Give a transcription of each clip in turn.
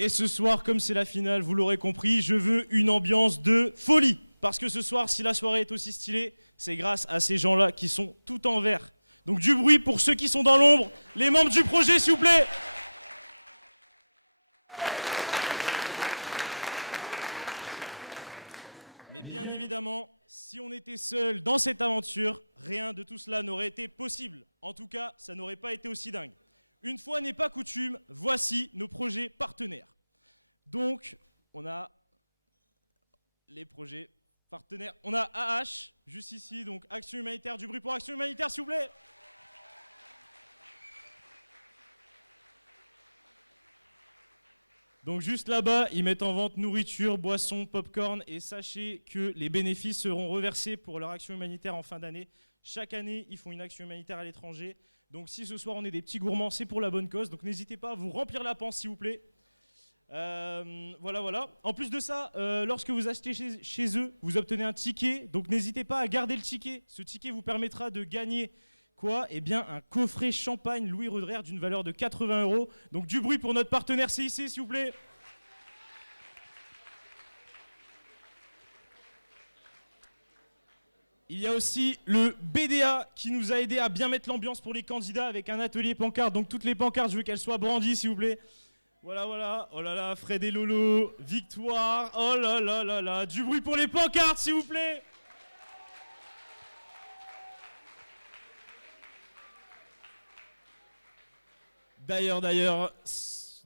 Et ce soir, comme c'est la finale, vous l'aurez compris, je veux une ambiance de folie. Parce que ce soir, si la soirée est aussi stylée, c'est grâce à ces gens-là qui sont tout en vert. Donc du bruit pour ceux qui sont dans l'ombre, les membres du projet, s'il vous plaît. Mais bien évidemment, si on était seul dans cette aventure, rien de tout cela n'aurait été possible. En tout cas, ça n'aurait pas été aussi dingue. Une fois n'est pas coutume, voici nos projets partenaires. Donc, on a les projets partenaires. On a AH, juste ici, donc Action Humanitaire, du bruit pour Action Humanitaire, s'il vous plaît. Donc juste là-bas, ils mettent en vente nourriture, boissons, popcorn et sachez que les bénéfices seront reversés pour leur action humanitaire en fin d'année. Chaque année, ils font une action humanitaire à l'étranger. Donc si ce soir on est des petits gourmands, c'est pour la bonne cause. Donc n'hésitez pas à vous remplir la panse s'il vous plaît. Voilà. En plus de ça, lorsque vous achetez chez eux, vous obtenez un ticket. Donc n'hésitez pas à garder le ticket. Ce ticket vous permettra de gagner quoi? Eh bien un coffret champagne Louis Roederer d'une valeur de 80 €. Donc du bruit pour notre partenaire CIC s'il vous plaît. Il y a aussi le BDA qui nous a aidé à bien mettre l'ambiance pour les candidats avec un atelier pancarte. Donc toutes les pancartes, je veux qu'elles soient brandies s'il vous plaît. Voilà. Oh là là, Fred et Lolo, victoire. Oh là là là là. Du bruit pour les pancartes s'il vous plaît. D'ailleurs,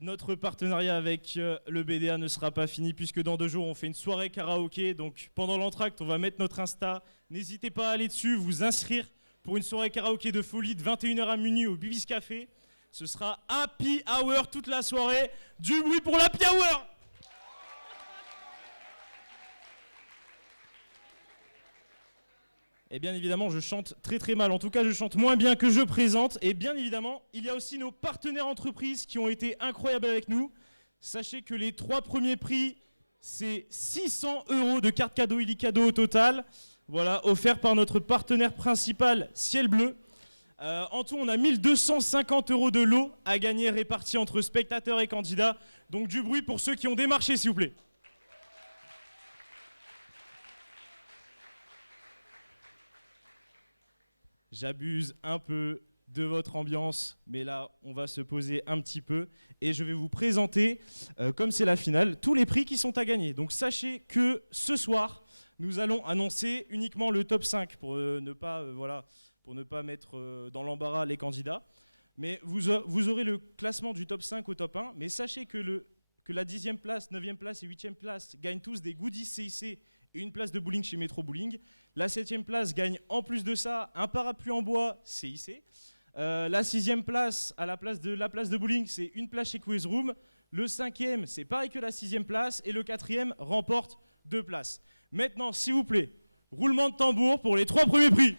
notre partenariat avec le BDA ne sera pas fini puisque dans 2 jours, on fait une soirée karaoké. Donc pendant l'entracte, on va mettre notre Insta. N'hésitez pas à aller dessus, vous inscrire pour une soirée karaoké de folie de 21 h à minuit au Bibis Café. Ce sera Happy Hour toute la soirée. Du bruit pour l'Happy Hour. Et bien évidemment, je chante très très mal. En tout cas, je chante moins bien que je présente. Et bien évidemment, il y a aussi nos partenaires entreprises qui ont été incroyables avec nous. Sachez que les 3 premiers prix, c'est 600 € de cartes cadeaux Illicado au total. Voilà, offert par notre partenaire principal, Ciel Bleu. En tout, on a 1250 € de lot à gagner répartis entre spectateurs et candidats. Donc du bruit pour ceux qui ont démarché, s'il vous plaît. J'abuse un peu de votre ambiance, mais là, on va se poser un petit peu et je vais vous présenter, comme c'est la finale, tous les prix qui sont à gagner. Donc sachez que ce soir, nous allons annoncer uniquement le top 5 pour ne pas mettre dans l'embarras les candidats. Mais vous aurez le classement du top 5 au top 1, mais sachez que la 10e place, 9e place et 8e place gagnent tous des goodies CIC et une place de bowling chez Métro Bowling. La 7e place gagne en plus de ça un parapluie en bois CIC. La 6e place, à la place de bowling, c'est une place chez Quiz Room. Le 5e, c'est pareil que la 6e place. Et le 4e remporte 2 places. Maintenant, s'il vous plaît, roulement de tambour pour les 3 premiers prix.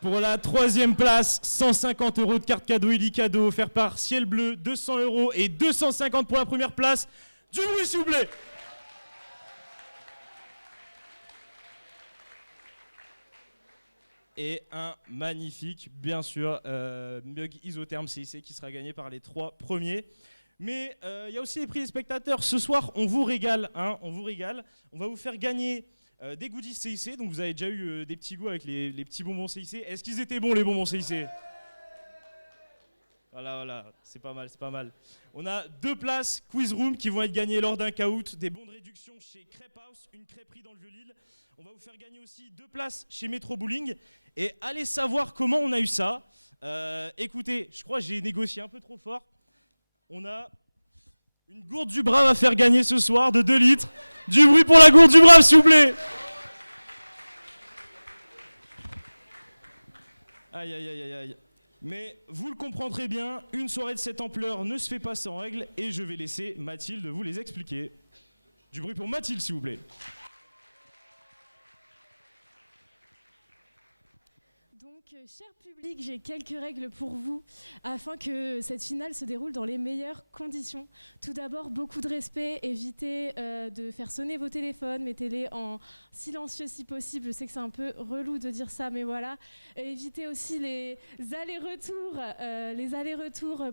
Pour la 3e place, 150 € de carte cadeau Illicado offert par Ciel Bleu, 200 € et 250 pour la première place. Du bruit s'il vous plaît. Et un magnifique, bien sûr, mug isotherme CIC qui sera gagné par les 3 premiers. Mais il y a aussi les prix des spectateurs. Ce soir, on vous régale, on vous régale. On va vous faire gagner des goodies CIC. Donc vous avez déjà eu des petits goûts avec les petits bonbons CIC. Est-ce qu'ils étaient bons les bonbons CIC? Voilà, c'est pas mal. On a 2 places Quiz Room qui vont être gagnées lors d'un caout, des bons de réduction chez Crêpe House, une crêperie dans le Vieux-Lille. On va vous faire gagner aussi 2 places chez Métro Bowling. Et allez savoir comment on a eu ça. Écoutez, je crois que j'ai négocié un peu trop fort. On a une gourde du Brave à faire gagner ce soir de 2 litres. Du bruit pour la gourde du Brave, s'il vous plaît. Aïe. Mais vous le comprendrez bien, une soirée de cette ampleur ne se fait pas sans règles et je vais laisser Mathilde vous les expliquer. Du bruit pour Mathilde, s'il vous plaît. Donc cher public, j'ai quelques règles pour vous afin que cette finale se déroule dans les meilleures conditions. Tout d'abord, beaucoup de respect, évitez de faire sonner vos téléphones, mettez-les en silencieux si possible. Je sais que c'est un peu relou de dire ça, mais voilà. Évitez aussi les allers-retours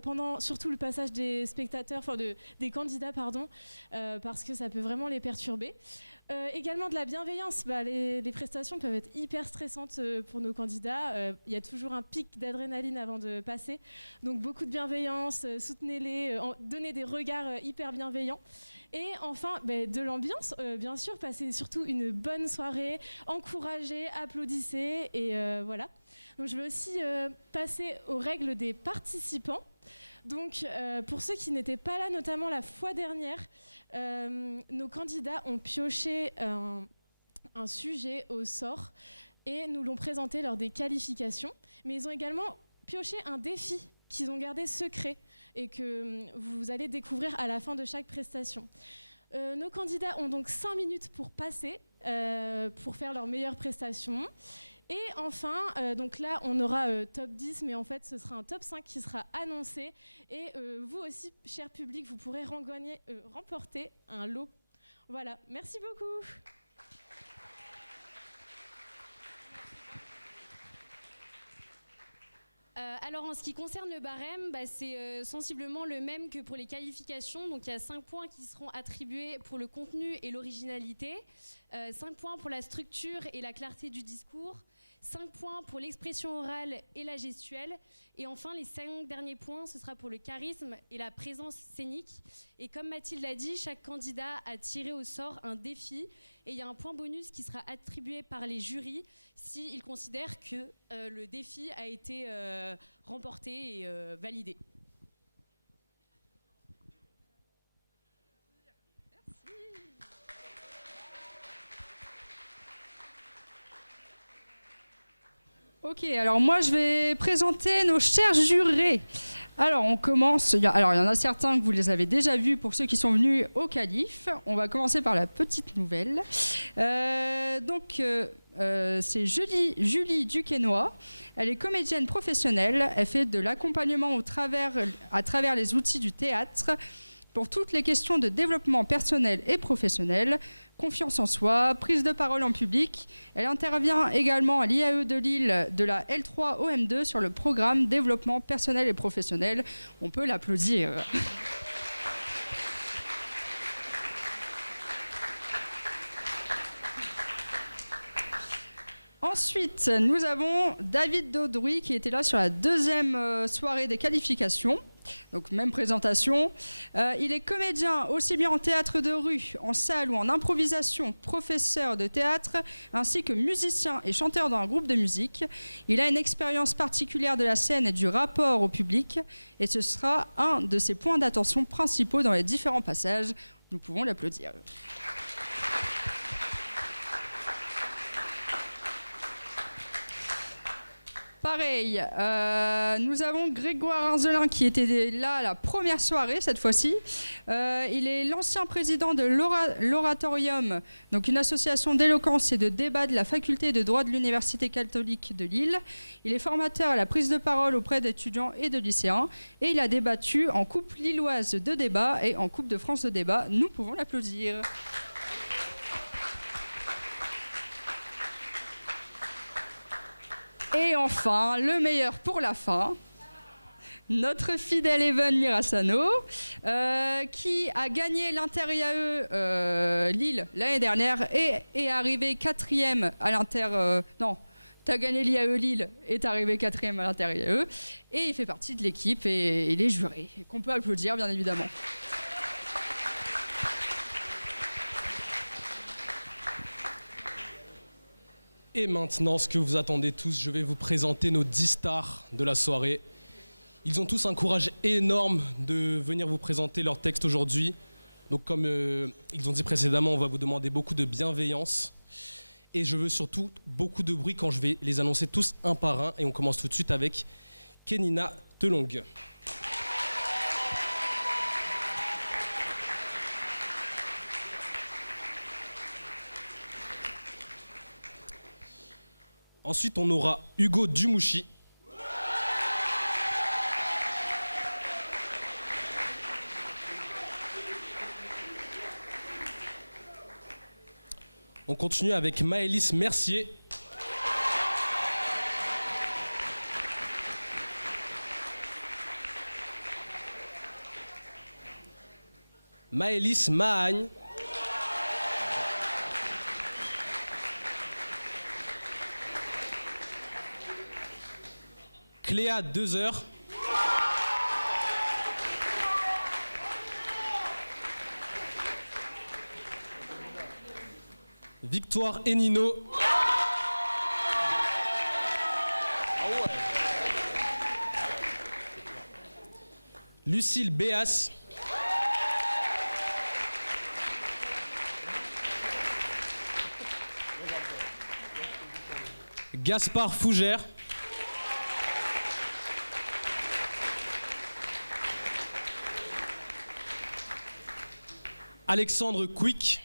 pendant surtout le passage des spectateurs, enfin des candidats, pardon, parce que ça peut vraiment les perturber. Également de la bienveillance, les prestations peuvent être hyper stressantes pour nos candidats. Il y a toujours un pic d'adrénaline avant de passer, donc beaucoup de bienveillance, soutenez-les, donnez des regards hyper bienveillants. Et enfin, de l'ambiance, bien sûr, passez surtout une bonne soirée, encouragez, applaudissez, et voilà. Donc je vais aussi passer aux règles des participants. Donc pour ceux qui n'étaient pas là, notamment la fois dernière, nos candidats ont pioché un sujet au sort et nous l'ont présenté lors des qualifications. Mais ils ont également pioché un défi qu'ils ont gardé secret et que vous allez découvrir à la fin de chaque prestation. Nos candidats ont donc 5 minutes pour passer, pour faire leur meilleure prestation. Et enfin, donc là, on aura top 10, mais en fait, ce sera un top 5 qui sera annoncé. Et vous aussi, cher public, vous pourrez remporter un lot. Voilà, merci beaucoup. Alors en ce qui concerne le barème, c'est sensiblement le même que pour les qualifications. Donc il y a 5 points qui seront attribués pour le contenu et l'originalité, 5 points pour la structure et la clarté du discours, 5 points pour l'expression orale et la gestuelle, et enfin les 5 derniers points, ce sera pour le charisme et la présence scénique. Et comme Mathilde l'a dit, chaque candidat a tiré au sort un défi, et il y a un point bonus qui sera attribué par les jurys s'ils considèrent que le défi a été remporté et validé. Ok, alors moi je vais présenter nos chers jurés. Alors on commence, alors il y en a certains que vous les avez déjà vus pour ceux qui sont venus au Qualif. On va commencer par la petite nouvelle. C'est Julie Duquesnoy. Elle est comédienne professionnelle, elle fait de l'accompagnement à travers les outils du théâtre pour toutes les questions de développement personnel et professionnel, confiance en soi, prise de parole en public. Elle intervient également à l'IAE de Lille de la L3 au M2 sur le programme développement personnel et professionnel. On peut l'applaudir. Ensuite, nous avons David Daudry qui était là sur la deuxième soirée des qualifications. Donc même présentation. Il est comédien aussi bien en théâtre de rue, en salle ou en improvisation, professeur de théâtre, ainsi que musicien et chanteur dans un groupe de musique. Il a une expérience particulière de la scène et du rapport au public, et ce sera un de ses points d'attention principaux dans les différents passages. Nous pouvons l'applaudir. Pareil, nous avons Grégoire Arzelin qui était là à la première soirée cette fois-ci. Il est l'ancien président de l'Oratorium, donc une association d'éloquence et de débat de la faculté de droit de l'Université catholique de Lille. Il est formateur à la prise de parole auprès d'étudiants et de lycéens, et il a débattu en coupe lilloise de débat et en coupe de France de débat. Nous pouvons l'applaudir. Et enfin, le meilleur pour la fin, notre fidèle Even Mirassano, qui a gagné l'Inter-IAE Lille l'année dernière et est arrivé 4e à l'Inter... non, tu as gagné l'IAE Lille et tu es arrivé 4e à l'Inter-IAE. Et il fait partie de l'équipe et il est juré, qu'on peut applaudir bien évidemment. Et maintenant, ce que vous attendez tous, je vais vous présenter nos 10 stars de la soirée. Ils ont tous un courage énorme de venir vous présenter leur texte aujourd'hui. Donc comme ils ont dit précédemment, on va vous demander beaucoup de bienveillance. Et je veux surtout beaucoup de bruit quand je vais les annoncer tous un par un. Et on commence tout de suite avec Kenina Telong. Ensuite, on aura Hugo Dumouchi. On continue avec Maëlys Mercier. Maëlys Mahagne. Cléa Deuzer. Victoire Enino. Lucille Béas. Gaspard Fougère. Alexandre Quick.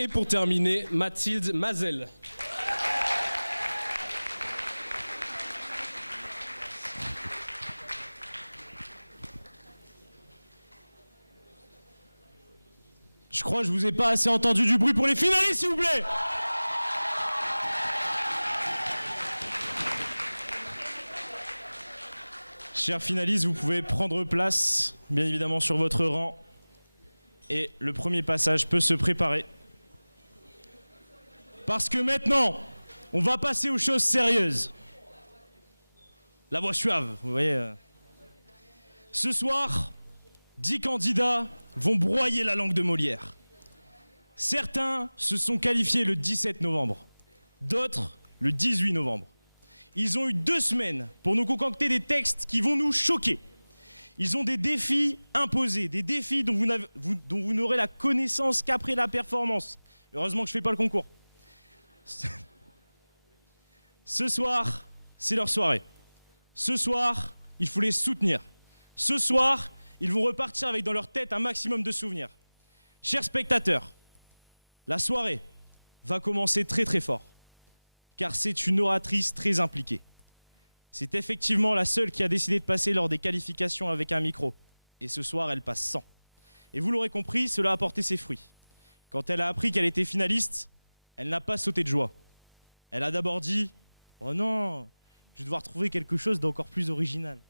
Et pour terminer, Mathilde Mazel. Je crois que je vous ai pas assez entendu du bruit pour les finalistes, s'il vous plaît. Chers finalistes, vous pouvez prendre place, bien évidemment, sur votre rang. Et le premier passage peut se préparer. Parce que maintenant, on va passer aux choses sérieuses. La voix suave, vous voyez. Ce soir, 10 candidats vont broyer la langue de Molière. Certains se sont qualifiés le 17 novembre, d'autres le 18 novembre. Ils ont eu 2 semaines pour nous concocter des textes qui vont nous choquer. Ils ont des défis imposés, des défis dont vous n'aurez la connaissance qu'après la performance. Heureusement que je ne fais pas le concours. Ce soir, c'est leur soirée. Ce soir, il faut les soutenir. Ce soir, ils vont repartir avec dans leur tête un maximum de souvenirs. Chers spectateurs, la soirée va commencer très très fort, car c'est une oratrice très impliquée. C'est effectivement la seule qui a décidé de passer lors des qualifications avec un micro. Et ce soir, elle passe 100. Et vous l'aurez compris, cela a porté ses fruits. Quand elle a appris qu'elle était finaliste, elle n'a pas sauté de joie. Elle a d'abord dit « Oh non, je vais devoir trouver quelque chose d'encore plus original. »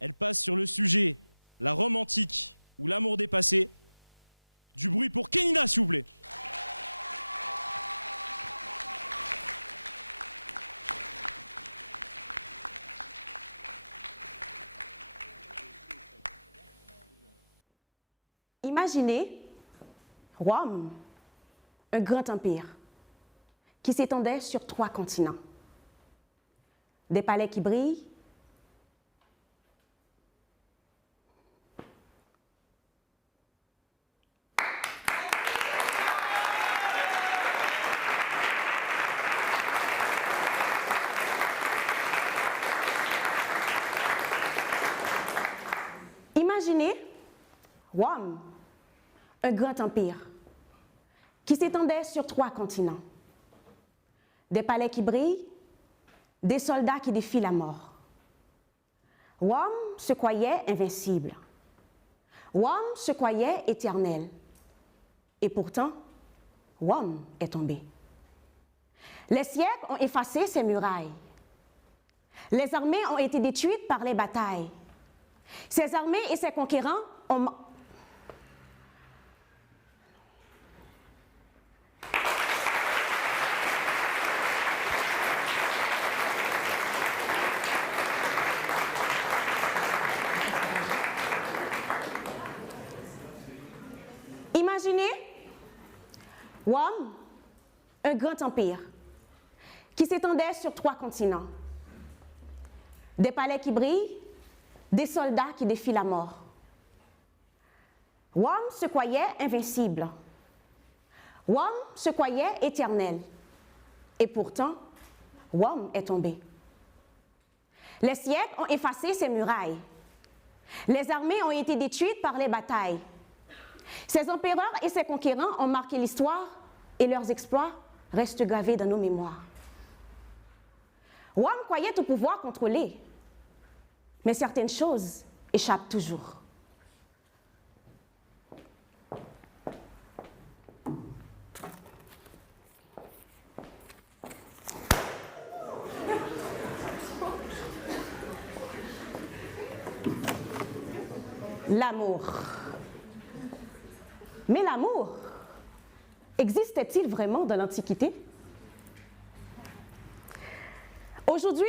Elle passe sur le sujet, la Rome antique ou l'amour dépassé. Du bruit pour Kenina, s'il vous plaît. Imaginez Rome, un grand empire qui s'étendait sur 3 continents. Des palais qui brillent, imaginez Rome, un grand empire qui s'étendait sur 3 continents. Des palais qui brillent, des soldats qui défient la mort. Rome se croyait invincible. Rome se croyait éternel. Et pourtant, Rome est tombée. Les siècles ont effacé ses murailles. Les armées ont été détruites par les batailles. Ses armées et ses conquérants ont... Imaginez Rome, un grand empire qui s'étendait sur 3 continents. Des palais qui brillent, des soldats qui défient la mort. Rome se croyait invincible. Rome se croyait éternel. Et pourtant, Rome est tombée. Les siècles ont effacé ses murailles. Les armées ont été détruites par les batailles. Ces empereurs et ces conquérants ont marqué l'histoire et leurs exploits restent gravés dans nos mémoires. Rome croyait au pouvoir contrôler, mais certaines choses échappent toujours. L'amour. Mais l'amour, existait-il vraiment dans l'Antiquité? Aujourd'hui,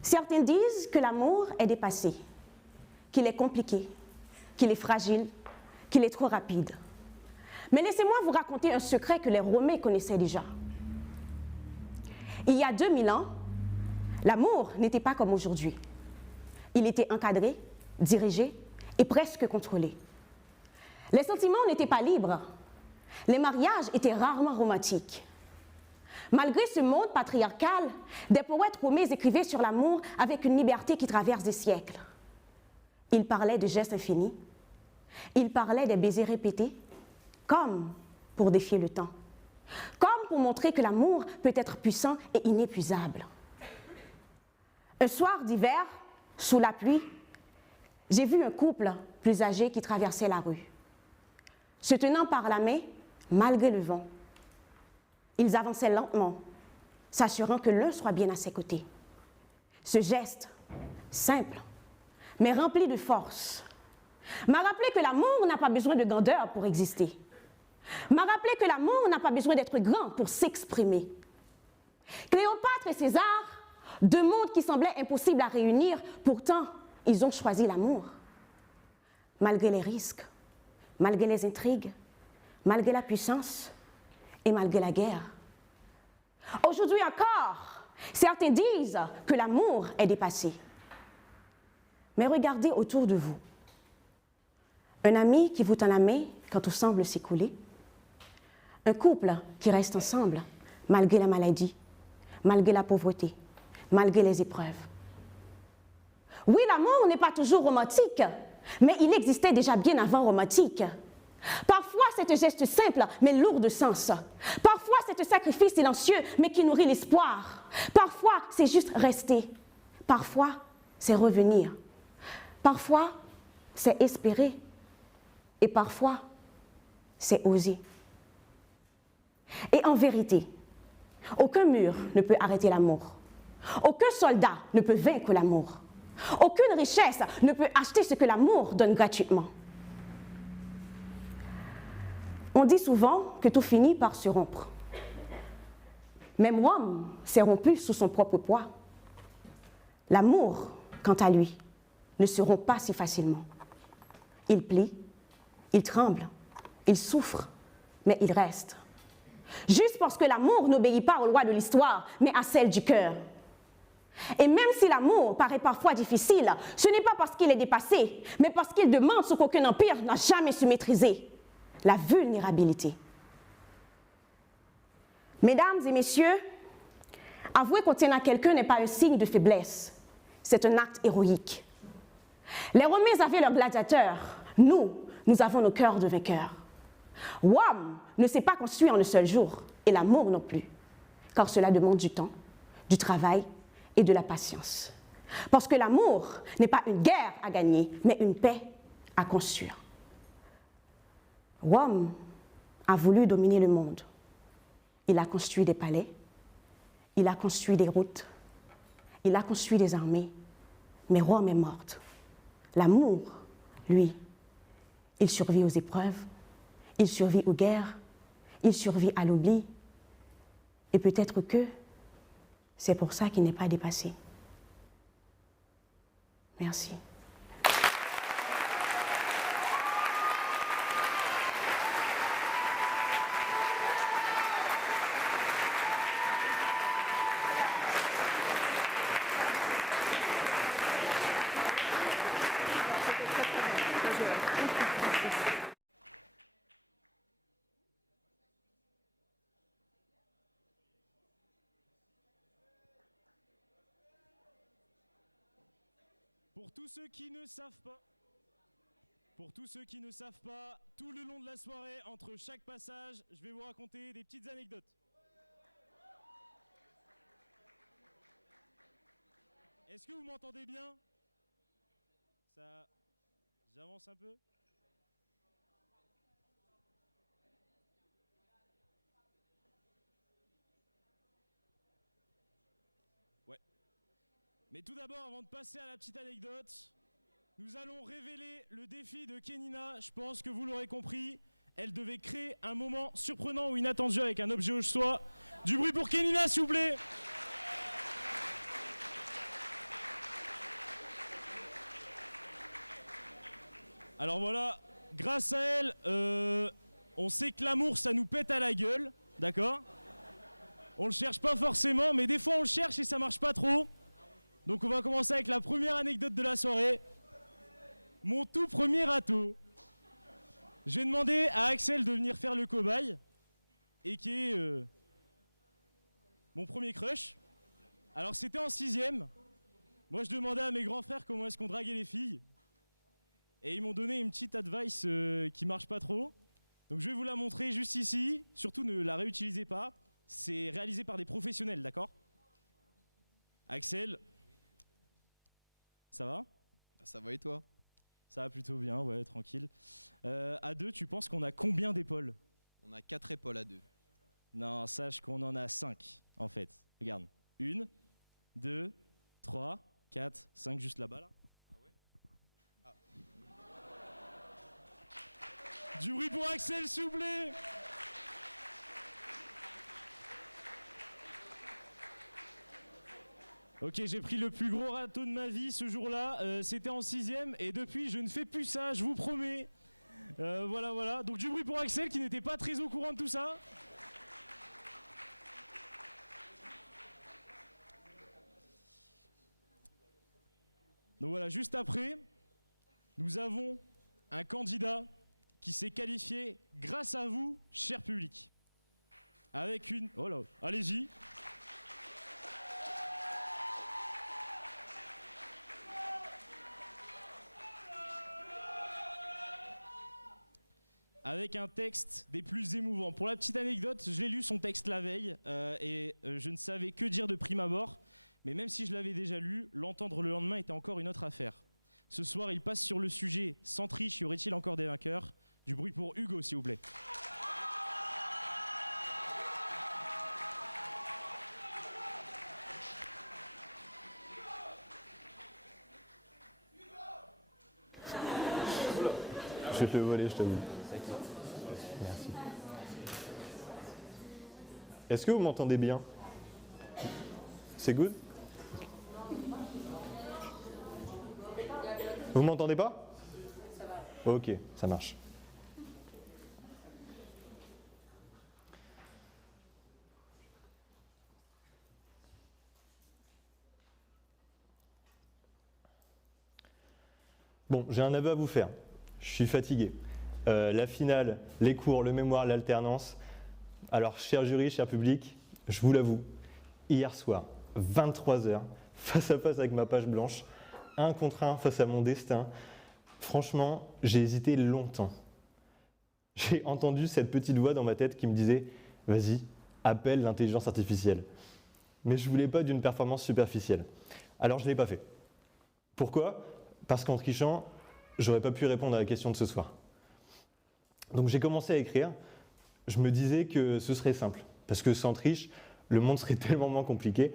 certains disent que l'amour est dépassé, qu'il est compliqué, qu'il est fragile, qu'il est trop rapide. Mais laissez-moi vous raconter un secret que les Romains connaissaient déjà. Il y a 2000 ans, l'amour n'était pas comme aujourd'hui. Il était encadré, dirigé et presque contrôlé. Les sentiments n'étaient pas libres. Les mariages étaient rarement romantiques. Malgré ce monde patriarcal, des poètes romains écrivaient sur l'amour avec une liberté qui traverse des siècles. Ils parlaient de gestes infinis. Ils parlaient des baisers répétés, comme pour défier le temps. Comme pour montrer que l'amour peut être puissant et inépuisable. Un soir d'hiver, sous la pluie, j'ai vu un couple plus âgé qui traversait la rue. Se tenant par la main, malgré le vent, ils avançaient lentement, s'assurant que l'un soit bien à ses côtés. Ce geste, simple, mais rempli de force, m'a rappelé que l'amour n'a pas besoin de grandeur pour exister. M'a rappelé que l'amour n'a pas besoin d'être grand pour s'exprimer. Cléopâtre et César, deux mondes qui semblaient impossibles à réunir, pourtant, ils ont choisi l'amour. Malgré les risques, malgré les intrigues, malgré la puissance et malgré la guerre. Aujourd'hui encore, certains disent que l'amour est dépassé. Mais regardez autour de vous. Un ami qui vous tend la main quand tout semble s'écouler. Un couple qui reste ensemble malgré la maladie, malgré la pauvreté, malgré les épreuves. Oui, l'amour n'est pas toujours romantique, mais il existait déjà bien avant romantique. Parfois, c'est un geste simple, mais lourd de sens. Parfois, c'est un sacrifice silencieux, mais qui nourrit l'espoir. Parfois, c'est juste rester. Parfois, c'est revenir. Parfois, c'est espérer. Et parfois, c'est oser. Et en vérité, aucun mur ne peut arrêter l'amour. Aucun soldat ne peut vaincre l'amour. Aucune richesse ne peut acheter ce que l'amour donne gratuitement. On dit souvent que tout finit par se rompre. Même Rome s'est rompu sous son propre poids. L'amour, quant à lui, ne se rompt pas si facilement. Il plie, il tremble, il souffre, mais il reste. Juste parce que l'amour n'obéit pas aux lois de l'histoire, mais à celles du cœur. Et même si l'amour paraît parfois difficile, ce n'est pas parce qu'il est dépassé, mais parce qu'il demande ce qu'aucun empire n'a jamais su maîtriser, la vulnérabilité. Mesdames et messieurs, avouer qu'on tient à quelqu'un n'est pas un signe de faiblesse, c'est un acte héroïque. Les Romains avaient leurs gladiateurs, nous avons nos cœurs de vainqueurs. Rome ne s'est pas construit en un seul jour, et l'amour non plus, car cela demande du temps, du travail et de la patience. Parce que l'amour n'est pas une guerre à gagner, mais une paix à construire. Rome a voulu dominer le monde. Il a construit des palais, il a construit des routes, il a construit des armées, mais Rome est morte. L'amour, lui, il survit aux épreuves, il survit aux guerres, il survit à l'oubli, et peut-être que c'est pour ça qu'il n'est pas dépassé. Merci. Pour tous ceux qui ne savent pas, tout le long de la soirée, entre chaque passage, je vais vous raconter des petites anecdotes. Est-ce que vous m'entendez bien? Ça... J'avance un peu? Ouais. Mais tout d'abord, avant de passer à la petite anecdote, nous allons révéler le défi de Kenina. Je pense que vous l'aurez compris. Elle devait créer un moment surprenant ou inattendu avec un objet au choix. Du bruit pour Kenina, s'il vous plaît. Alors voilà, grâce à elle, on sait que l'amour, ça nous pète à la gueule, d'accord? On le cherche pas forcément, mais des fois on le cherche et ça marche pas trop. Donc on va commencer avec la première anecdote de la soirée. Mon tout premier râteau. J'ai demandé à Axel de venir faire le cobaye, et qui est mon premier crush. Alors c'était en 6ème. Moi je demandais à mes grands frères comment est-ce qu'on draguait les filles. Et ils m'ont donné une petite advice qui marche pas trop. Donc je vais vous la montrer juste ici. Surtout ne la réutilisez pas. C'est réalisé par des professionnels, d'accord? Axel, ça va? Ça va et toi? Ça va plutôt bien, ouais, tranquille. À deux, tu penses qu'on a combien d'épaules? On a 4 épaules à 2. Non, sache qu'on en a 5, en fait. Regarde. 1, 2, 3, 4, 5 juste là-bas, là. Du bruit pour Axel, s'il vous plaît. Ok, j'ai pris le plus gros râteau de ma vie ce jour-là. C'était en 6ème et depuis, je ne fais plus ça, je vous promets. Voilà. Donc du bruit pour Axel qui n'était pas très au courant de tout ça. Donc voilà, juste après, nous avons un candidat qui s'est qualifié grâce à vous, cher public. Avec une... Oh là, allez-y. Avec un texte des plus émouvants. Pour la petite anecdote, je l'ai lu son texte la veille et je ne savais que dire de prime abord. Mais même si je l'avais déjà lu, l'entendre le lendemain était encore une autre affaire. Ce soir, il passe sur le sujet. Sans triche, y aurait-il encore des vainqueurs? Du bruit pour Hugo, s'il vous plaît. Je vais te le voler, je t'avoue. Merci. Est-ce que vous m'entendez bien? C'est good? Vous m'entendez pas? Ok, ça marche. Bon, j'ai un aveu à vous faire. Je suis fatigué. La finale, les cours, le mémoire, l'alternance. Alors, cher jury, cher public, je vous l'avoue, hier soir, 23h, face à face avec ma page blanche, 1 contre 1 face à mon destin, franchement, j'ai hésité longtemps. J'ai entendu cette petite voix dans ma tête qui me disait « Vas-y, appelle l'intelligence artificielle ». Mais je ne voulais pas d'une performance superficielle. Alors, je ne l'ai pas fait. Pourquoi? Parce qu'en trichant, j'aurais pas pu répondre à la question de ce soir. Donc j'ai commencé à écrire. Je me disais que ce serait simple, parce que sans triche, le monde serait tellement moins compliqué.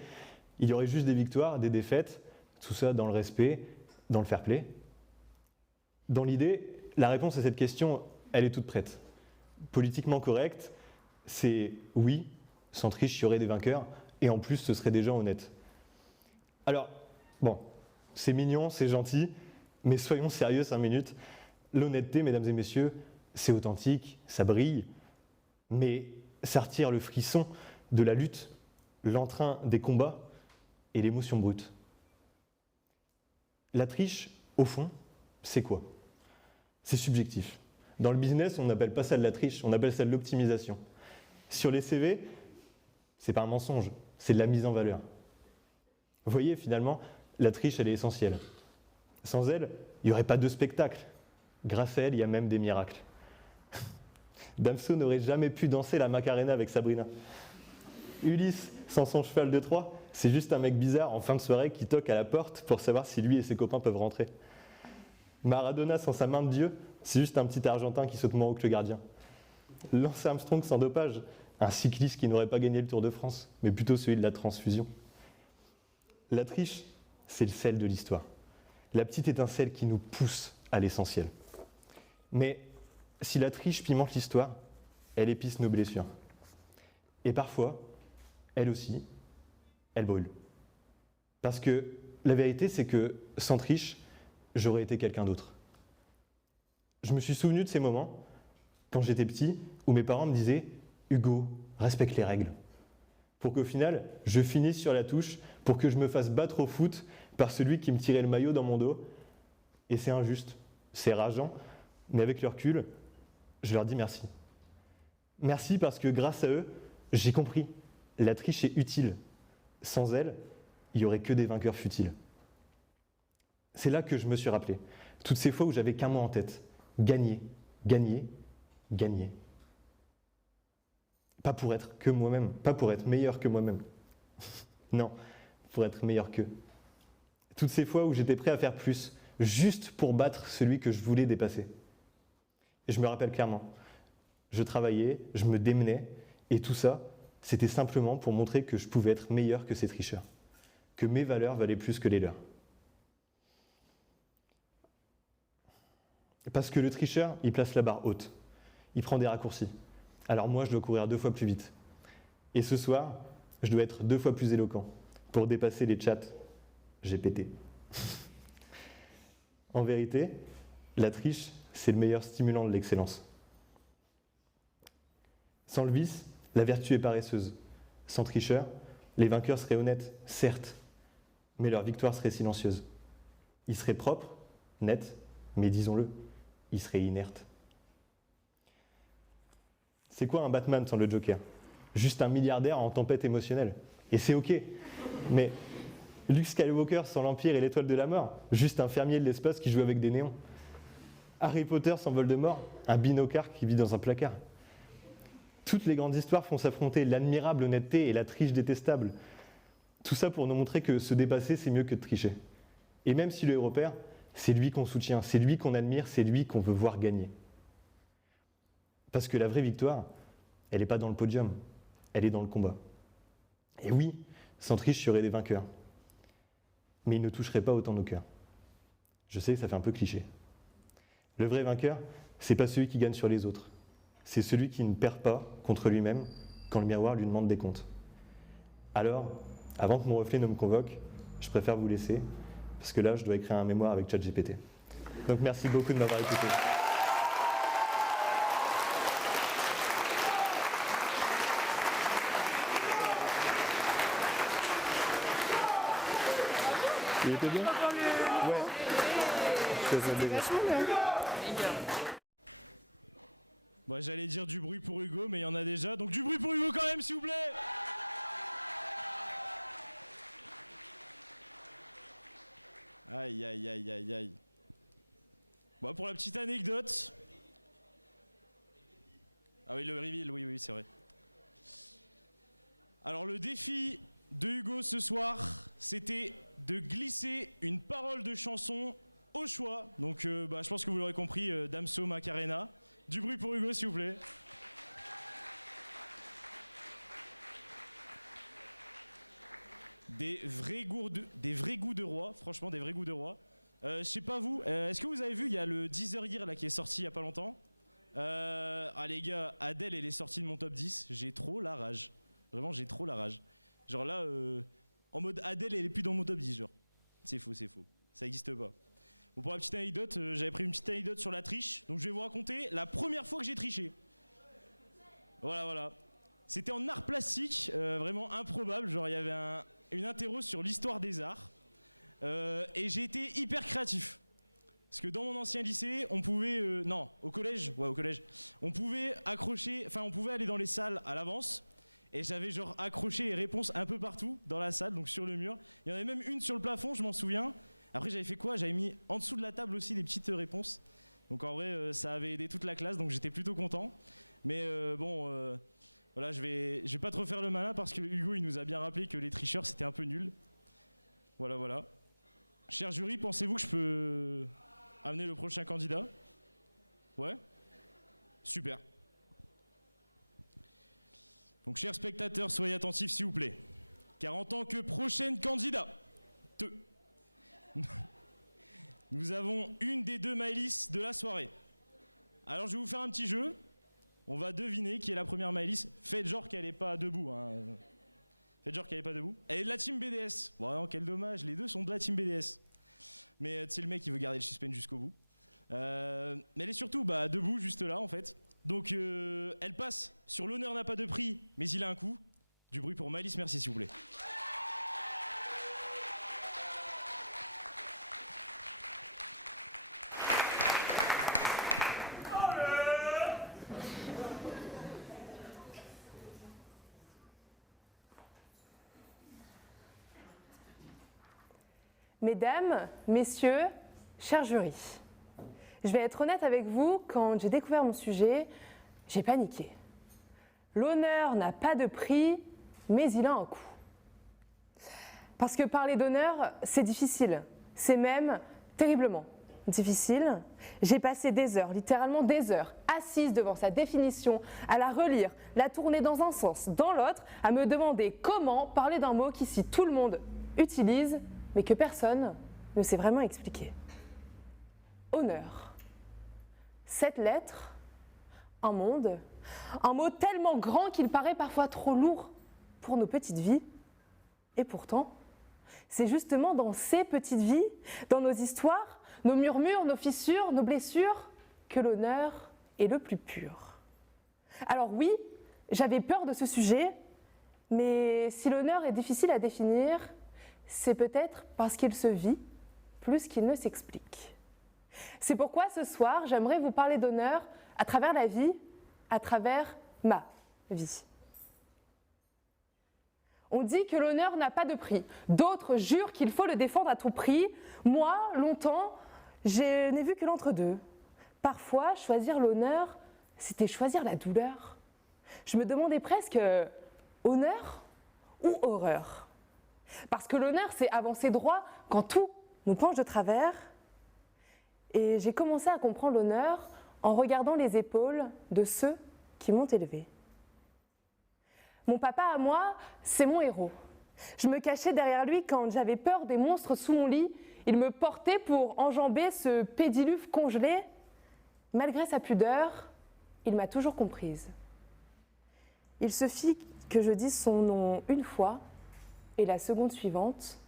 Il y aurait juste des victoires, des défaites, tout ça dans le respect, dans le fair play. Dans l'idée, la réponse à cette question, elle est toute prête. Politiquement correcte, c'est oui, sans triche, il y aurait des vainqueurs, et en plus, ce serait des gens honnêtes. Alors, bon, c'est mignon, c'est gentil, mais soyons sérieux 5 minutes. L'honnêteté, mesdames et messieurs, c'est authentique, ça brille, mais ça retire le frisson de la lutte, l'entrain des combats et l'émotion brute. La triche, au fond, c'est quoi? C'est subjectif. Dans le business, on n'appelle pas ça de la triche, on appelle ça de l'optimisation. Sur les CV, c'est pas un mensonge, c'est de la mise en valeur. Vous voyez, finalement, la triche, elle est essentielle. Sans elle, il n'y aurait pas de spectacle. Grâce à elle, il y a même des miracles. Damso n'aurait jamais pu danser la Macarena avec Sabrina. Ulysse, sans son cheval de Troie, c'est juste un mec bizarre en fin de soirée qui toque à la porte pour savoir si lui et ses copains peuvent rentrer. Maradona sans sa main de Dieu, c'est juste un petit Argentin qui saute moins haut que le gardien. Lance Armstrong sans dopage, un cycliste qui n'aurait pas gagné le Tour de France, mais plutôt celui de la transfusion. La triche, c'est le sel de l'histoire. La petite étincelle qui nous pousse à l'essentiel. Mais si la triche pimente l'histoire, elle épice nos blessures. Et parfois, elle aussi, elle brûle. Parce que la vérité, c'est que sans triche, j'aurais été quelqu'un d'autre. Je me suis souvenu de ces moments, quand j'étais petit, où mes parents me disaient « Hugo, respecte les règles ». Pour qu'au final, je finisse sur la touche, pour que je me fasse battre au foot par celui qui me tirait le maillot dans mon dos. Et c'est injuste, c'est rageant, mais avec le recul, je leur dis merci. Merci parce que grâce à eux, j'ai compris, la triche est utile. Sans elle, il n'y aurait que des vainqueurs futiles. C'est là que je me suis rappelé, toutes ces fois où j'avais qu'un mot en tête, gagner, gagner, gagner. Pas pour être que moi-même, pas pour être meilleur que moi-même. Non, pour être meilleur qu'eux. Toutes ces fois où j'étais prêt à faire plus, juste pour battre celui que je voulais dépasser. Et je me rappelle clairement, je travaillais, je me démenais, et tout ça, c'était simplement pour montrer que je pouvais être meilleur que ces tricheurs, que mes valeurs valaient plus que les leurs. Parce que le tricheur, il place la barre haute, il prend des raccourcis. Alors moi, je dois courir 2 fois plus vite. Et ce soir, je dois être 2 fois plus éloquent pour dépasser les chats GPT. En vérité, la triche, c'est le meilleur stimulant de l'excellence. Sans le vice, la vertu est paresseuse. Sans tricheur, les vainqueurs seraient honnêtes, certes, mais leur victoire serait silencieuse. Ils seraient propres, nets, mais disons-le, ils seraient inertes. C'est quoi un Batman sans le Joker? Juste un milliardaire en tempête émotionnelle. Et c'est ok. Mais Luke Skywalker sans l'Empire et l'étoile de la mort, juste un fermier de l'espace qui joue avec des néons. Harry Potter sans Voldemort, un binocard qui vit dans un placard. Toutes les grandes histoires font s'affronter l'admirable honnêteté et la triche détestable. Tout ça pour nous montrer que se dépasser, c'est mieux que de tricher. Et même si le héros perd, c'est lui qu'on soutient, c'est lui qu'on admire, c'est lui qu'on veut voir gagner. Parce que la vraie victoire, elle n'est pas dans le podium, elle est dans le combat. Et oui, sans triche, il y aurait des vainqueurs. Mais ils ne toucheraient pas autant nos cœurs. Je sais que ça fait un peu cliché. Le vrai vainqueur, c'est pas celui qui gagne sur les autres. C'est celui qui ne perd pas contre lui-même quand le miroir lui demande des comptes. Alors, avant que mon reflet ne me convoque, je préfère vous laisser, parce que là, je dois écrire un mémoire avec ChatGPT. Donc merci beaucoup de m'avoir écouté. Il était bien? Ouais. C'est vachement bien. Bon, j'allais dire du bruit pour Hugo, mais il y en a déjà. Donc du bruit pour Hugo quand même, s'il vous plaît. Aïe, aïe, aïe, aïe, aïe. Bon, pour la petite anecdote. Ah oui, le reveal, oui, c'est vrai. Alors le défi de Hugo ce soir, c'était de glisser une parole de chanson au choix. Donc je pense que vous l'aurez compris, Damso, Macarena. Du bruit pour Hugo, s'il vous plaît. Des vrais goûts de roi, franchement des vrais goûts de roi. Je sais pas vous, est-ce que vous avez vu, il y a le Deezer Gear là qui est sorti il y a pas longtemps. Ah les gars, Adèle elle est sortie de mon top 10, j'ai trop la rage. Vraiment j'ai trop la rage. Genre là, en mode Adèle elle est plus dans mon top 10 genre. C'est faux, ça existe pas. Bon, pour la petite anecdote, j'avais pris une petite anecdote sur la triche, donc je vais vous raconter la première fois que j'ai triché. Voilà. C'était en art plastique, vraiment improbable, genre il y avait une interro sur l'histoire des arts, et j'ai été hyper créatif. Parce que dans mon ancien lycée, on pouvait, au collège, on pouvait on pouvait aller dans les salles à l'avance, et j'avais genre accroché les réponses un peu partout dans la salle, donc sur le mur. Il y en avait même une sur le plafond, je m'en souviens. Après, j'avais fait quoi? J'avais mis en dessous de la table aussi des petites réponses. Donc en vrai, ça avait aidé toute la classe, donc j'étais plutôt content. Mais voilà, je vais pas trop faire le malin parce que Hugo, il nous a bien rappelé que les tricheurs, c'était un peu nul. Voilà. Cher jury, pensez-vous que je peux amener le prochain candidat? Ouais? Super. Donc, chers spectateurs, soyez attentifs, s'il vous plaît. Car en tant que prochaine candidate, nous avons une des deux Maëlys de la soirée. Alors, je vais vous faire un petit jeu. On va deviner qui est la première Maëlys. Faites genre qu'elle n'est pas debout. Hein. Faites genre qu'elle n'est pas debout. Elle est de la team BDS. Bon, quel dommage, les deux sont de la team BDS. Mais c'est le mec qui veut garder le suspense jusqu'au bout. Mais elle est surtout debout, juste là, en fait. Donc, elle passe sur l'honneur n'a pas de prix, mais il a un coup. Du bruit pour Maëlys, merci, s'il vous plaît. Mesdames, messieurs, chers jurys, je vais être honnête avec vous, quand j'ai découvert mon sujet, j'ai paniqué. L'honneur n'a pas de prix, mais il a un coût. Parce que parler d'honneur, c'est difficile, c'est même terriblement difficile. J'ai passé des heures, littéralement des heures, assise devant sa définition, à la relire, la tourner dans un sens, dans l'autre, à me demander comment parler d'un mot qu'ici tout le monde utilise, mais que personne ne sait vraiment expliquer. Honneur. 7 lettres, un monde, un mot tellement grand qu'il paraît parfois trop lourd pour nos petites vies. Et pourtant, c'est justement dans ces petites vies, dans nos histoires, nos murmures, nos fissures, nos blessures, que l'honneur est le plus pur. Alors oui, j'avais peur de ce sujet, mais si l'honneur est difficile à définir, c'est peut-être parce qu'il se vit plus qu'il ne s'explique. C'est pourquoi ce soir, j'aimerais vous parler d'honneur à travers la vie, à travers ma vie. On dit que l'honneur n'a pas de prix. D'autres jurent qu'il faut le défendre à tout prix. Moi, longtemps, je n'ai vu que l'entre-deux. Parfois, choisir l'honneur, c'était choisir la douleur. Je me demandais presque honneur ou horreur. Parce que l'honneur, c'est avancer droit quand tout nous penche de travers. Et j'ai commencé à comprendre l'honneur en regardant les épaules de ceux qui m'ont élevé. Mon papa à moi, c'est mon héros. Je me cachais derrière lui quand j'avais peur des monstres sous mon lit. Il me portait pour enjamber ce pédiluve congelé. Malgré sa pudeur, il m'a toujours comprise. Il suffit que je dise son nom une fois, et la seconde suivante,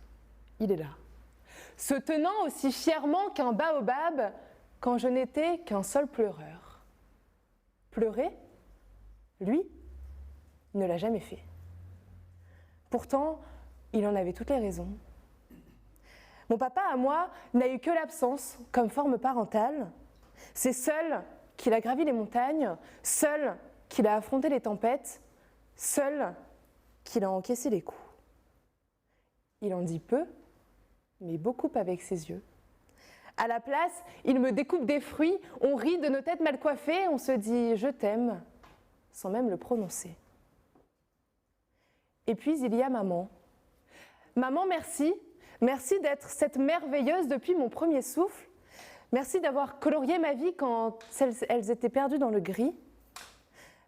il est là. Se tenant aussi fièrement qu'un baobab quand je n'étais qu'un seul pleureur. Pleurer, lui, ne l'a jamais fait. Pourtant, il en avait toutes les raisons. Mon papa, à moi, n'a eu que l'absence comme forme parentale. C'est seul qu'il a gravi les montagnes, seul qu'il a affronté les tempêtes, seul qu'il a encaissé les coups. Il en dit peu, mais beaucoup avec ses yeux. À la place, il me découpe des fruits, on rit de nos têtes mal coiffées, on se dit « je t'aime » sans même le prononcer. Et puis il y a maman. Maman, merci. Merci d'être cette merveilleuse depuis mon premier souffle. Merci d'avoir colorié ma vie quand elles étaient perdues dans le gris.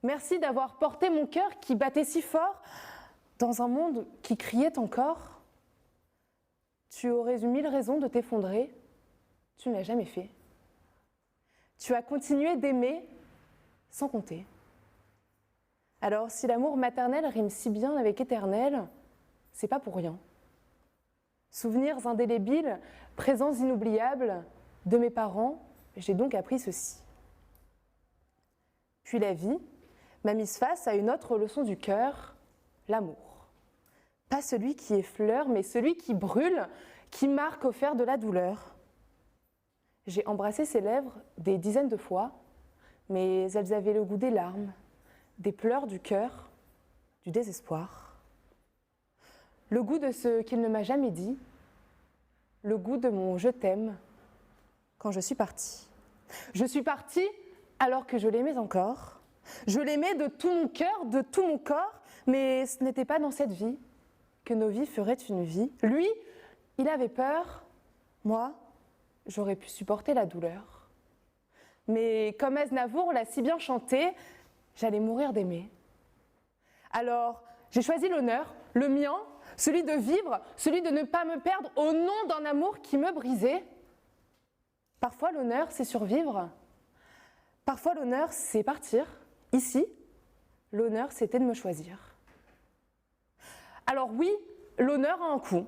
Merci d'avoir porté mon cœur qui battait si fort dans un monde qui criait encore. Tu aurais eu 1000 raisons de t'effondrer, tu ne l'as jamais fait. Tu as continué d'aimer sans compter. Alors, si l'amour maternel rime si bien avec éternel, c'est pas pour rien. Souvenirs indélébiles, présences inoubliables de mes parents, j'ai donc appris ceci. Puis la vie m'a mise face à une autre leçon du cœur, l'amour. Pas celui qui effleure, mais celui qui brûle, qui marque au fer de la douleur. J'ai embrassé ses lèvres des dizaines de fois, mais elles avaient le goût des larmes, des pleurs du cœur, du désespoir. Le goût de ce qu'il ne m'a jamais dit, le goût de mon « je t'aime » quand je suis partie. Je suis partie alors que je l'aimais encore. Je l'aimais de tout mon cœur, de tout mon corps, mais ce n'était pas dans cette vie que nos vies feraient une vie. Lui, il avait peur. Moi, j'aurais pu supporter la douleur. Mais comme Aznavour l'a si bien chanté, j'allais mourir d'aimer. Alors, j'ai choisi l'honneur, le mien, celui de vivre, celui de ne pas me perdre au nom d'un amour qui me brisait. Parfois, l'honneur, c'est survivre. Parfois, l'honneur, c'est partir. Ici, l'honneur, c'était de me choisir. Alors oui, l'honneur a un coût.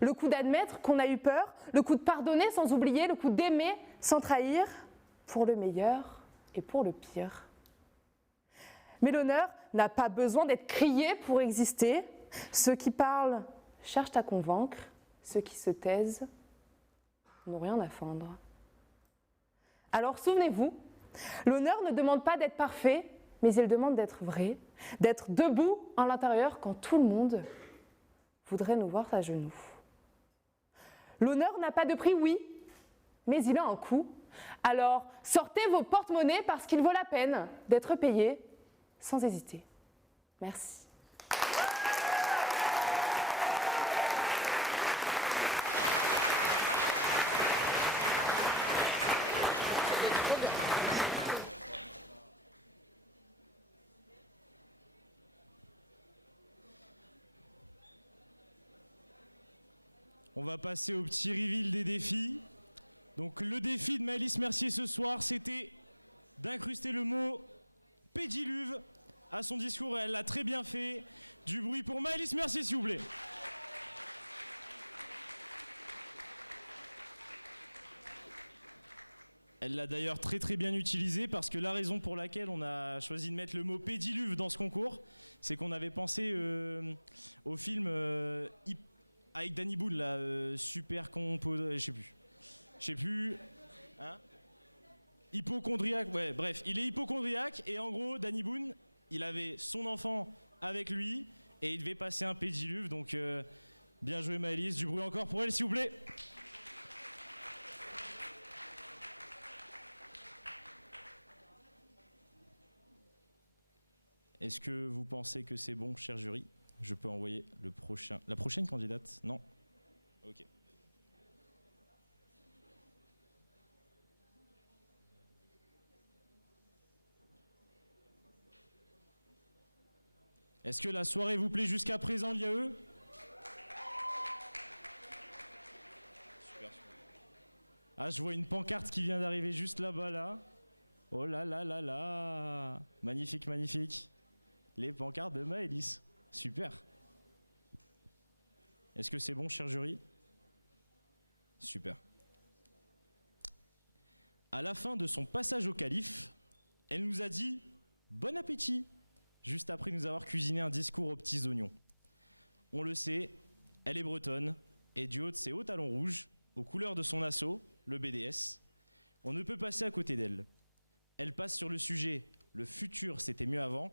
Le coup d'admettre qu'on a eu peur, le coup de pardonner sans oublier, le coup d'aimer sans trahir, pour le meilleur et pour le pire. Mais l'honneur n'a pas besoin d'être crié pour exister. Ceux qui parlent cherchent à convaincre, ceux qui se taisent n'ont rien à feindre. Alors souvenez-vous, l'honneur ne demande pas d'être parfait, mais il demande d'être vrai, d'être debout à l'intérieur quand tout le monde voudrait nous voir à genoux. L'honneur n'a pas de prix, oui, mais il a un coût. Alors sortez vos porte-monnaies parce qu'il vaut la peine d'être payé sans hésiter. Merci. On va passer au petit reveal des défis. Donc le défi de Maëlys Mercier ce soir, c'était d'incruster le mot pédiluve à son discours et elle l'a très bien fait. Du bruit pour Maëlys Mercier s'il vous plaît. Elle l'a d'ailleurs très bien utilisé parce que la raison pour laquelle on a choisi de mettre le mot pédiluve dans ce concours, c'est qu'on avait pensé au film avec Danny Boone, là, super compo, je sais plus, hein, hypochondriaque, ouais, bref, il est hypochondriaque et en gros, Danny Boone, il avait son enfant avec lui et il devait passer un pédiluve, donc bien joué Maëlys, du bruit encore pour elle s'il vous plaît. Est-ce que vous pensez que c'est bon, cher jury ? Je peux envoyer la prochaine candidate ? Non ? Ok. Est-ce que la soirée vous plaît jusqu'à présent, l'IAE ? Super. Ah, je vois une pancarte qui vient d'arriver juste là-bas, là. Oh là là là là ! Magnifique, magnifique. Les pancartes de Maëlys. Super. Est-ce que c'est bon, cher jury ? Super. À la fin de son passage au calife, elle nous a dit « Bon appétit !» juste après nous avoir cuisiné un discours aux petits oignons. On le sait, elle est bretonne, et du haut de ses hauts talons rouges, aux couleurs de son assaut, le BDS, on ne peut passer à côté d'elle. Elle passe sur le sujet « Le futur, c'était mieux avant »,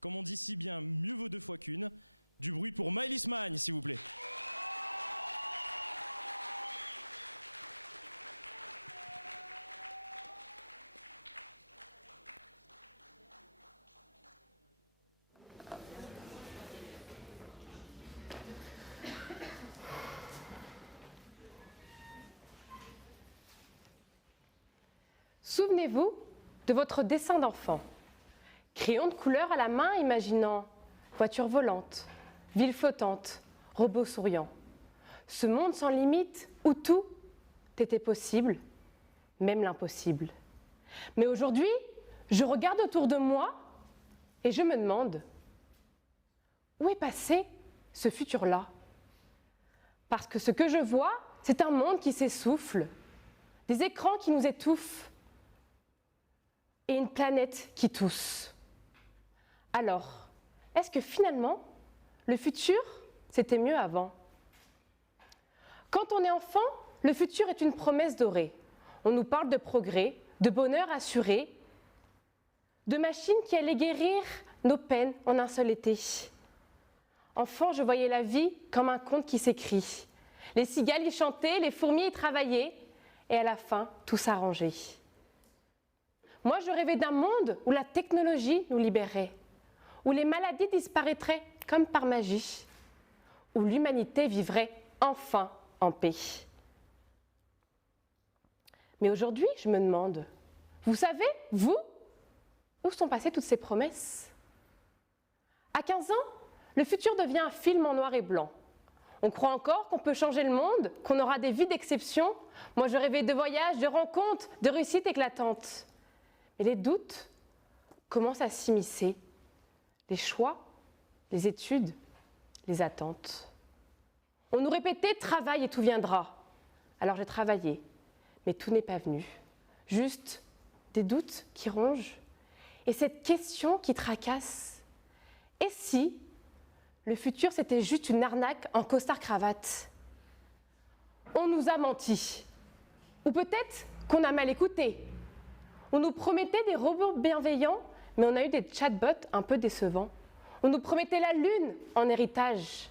comme on dit si bien, mieux vaut deux fois qu'une. Du bruit pour Maëlys Magne, s'il vous plaît. Souvenez-vous de votre dessin d'enfant. Crayon de couleur à la main, imaginant voiture volante, ville flottante, robot souriant. Ce monde sans limite où tout était possible, même l'impossible. Mais aujourd'hui, je regarde autour de moi et je me demande où est passé ce futur-là ? Parce que ce que je vois, c'est un monde qui s'essouffle, des écrans qui nous étouffent et une planète qui tousse. Alors, est-ce que finalement, le futur, c'était mieux avant ? Quand on est enfant, le futur est une promesse dorée. On nous parle de progrès, de bonheur assuré, de machines qui allaient guérir nos peines en un seul été. Enfant, je voyais la vie comme un conte qui s'écrit. Les cigales y chantaient, les fourmis y travaillaient, et à la fin, tout s'arrangeait. Moi, je rêvais d'un monde où la technologie nous libérait, où les maladies disparaîtraient comme par magie, où l'humanité vivrait enfin en paix. Mais aujourd'hui, je me demande, vous savez, vous, où sont passées toutes ces promesses? À 15 ans, le futur devient un film en noir et blanc. On croit encore qu'on peut changer le monde, qu'on aura des vies d'exception. Moi, je rêvais de voyages, de rencontres, de réussites éclatantes. Mais les doutes commencent à s'immiscer. Les choix, les études, les attentes. On nous répétait « travail et tout viendra ». Alors j'ai travaillé, mais tout n'est pas venu. Juste des doutes qui rongent et cette question qui tracasse. Et si le futur c'était juste une arnaque en costard-cravate? On nous a menti. Ou peut-être qu'on a mal écouté. On nous promettait des robots bienveillants, mais on a eu des chatbots un peu décevants. On nous promettait la lune en héritage,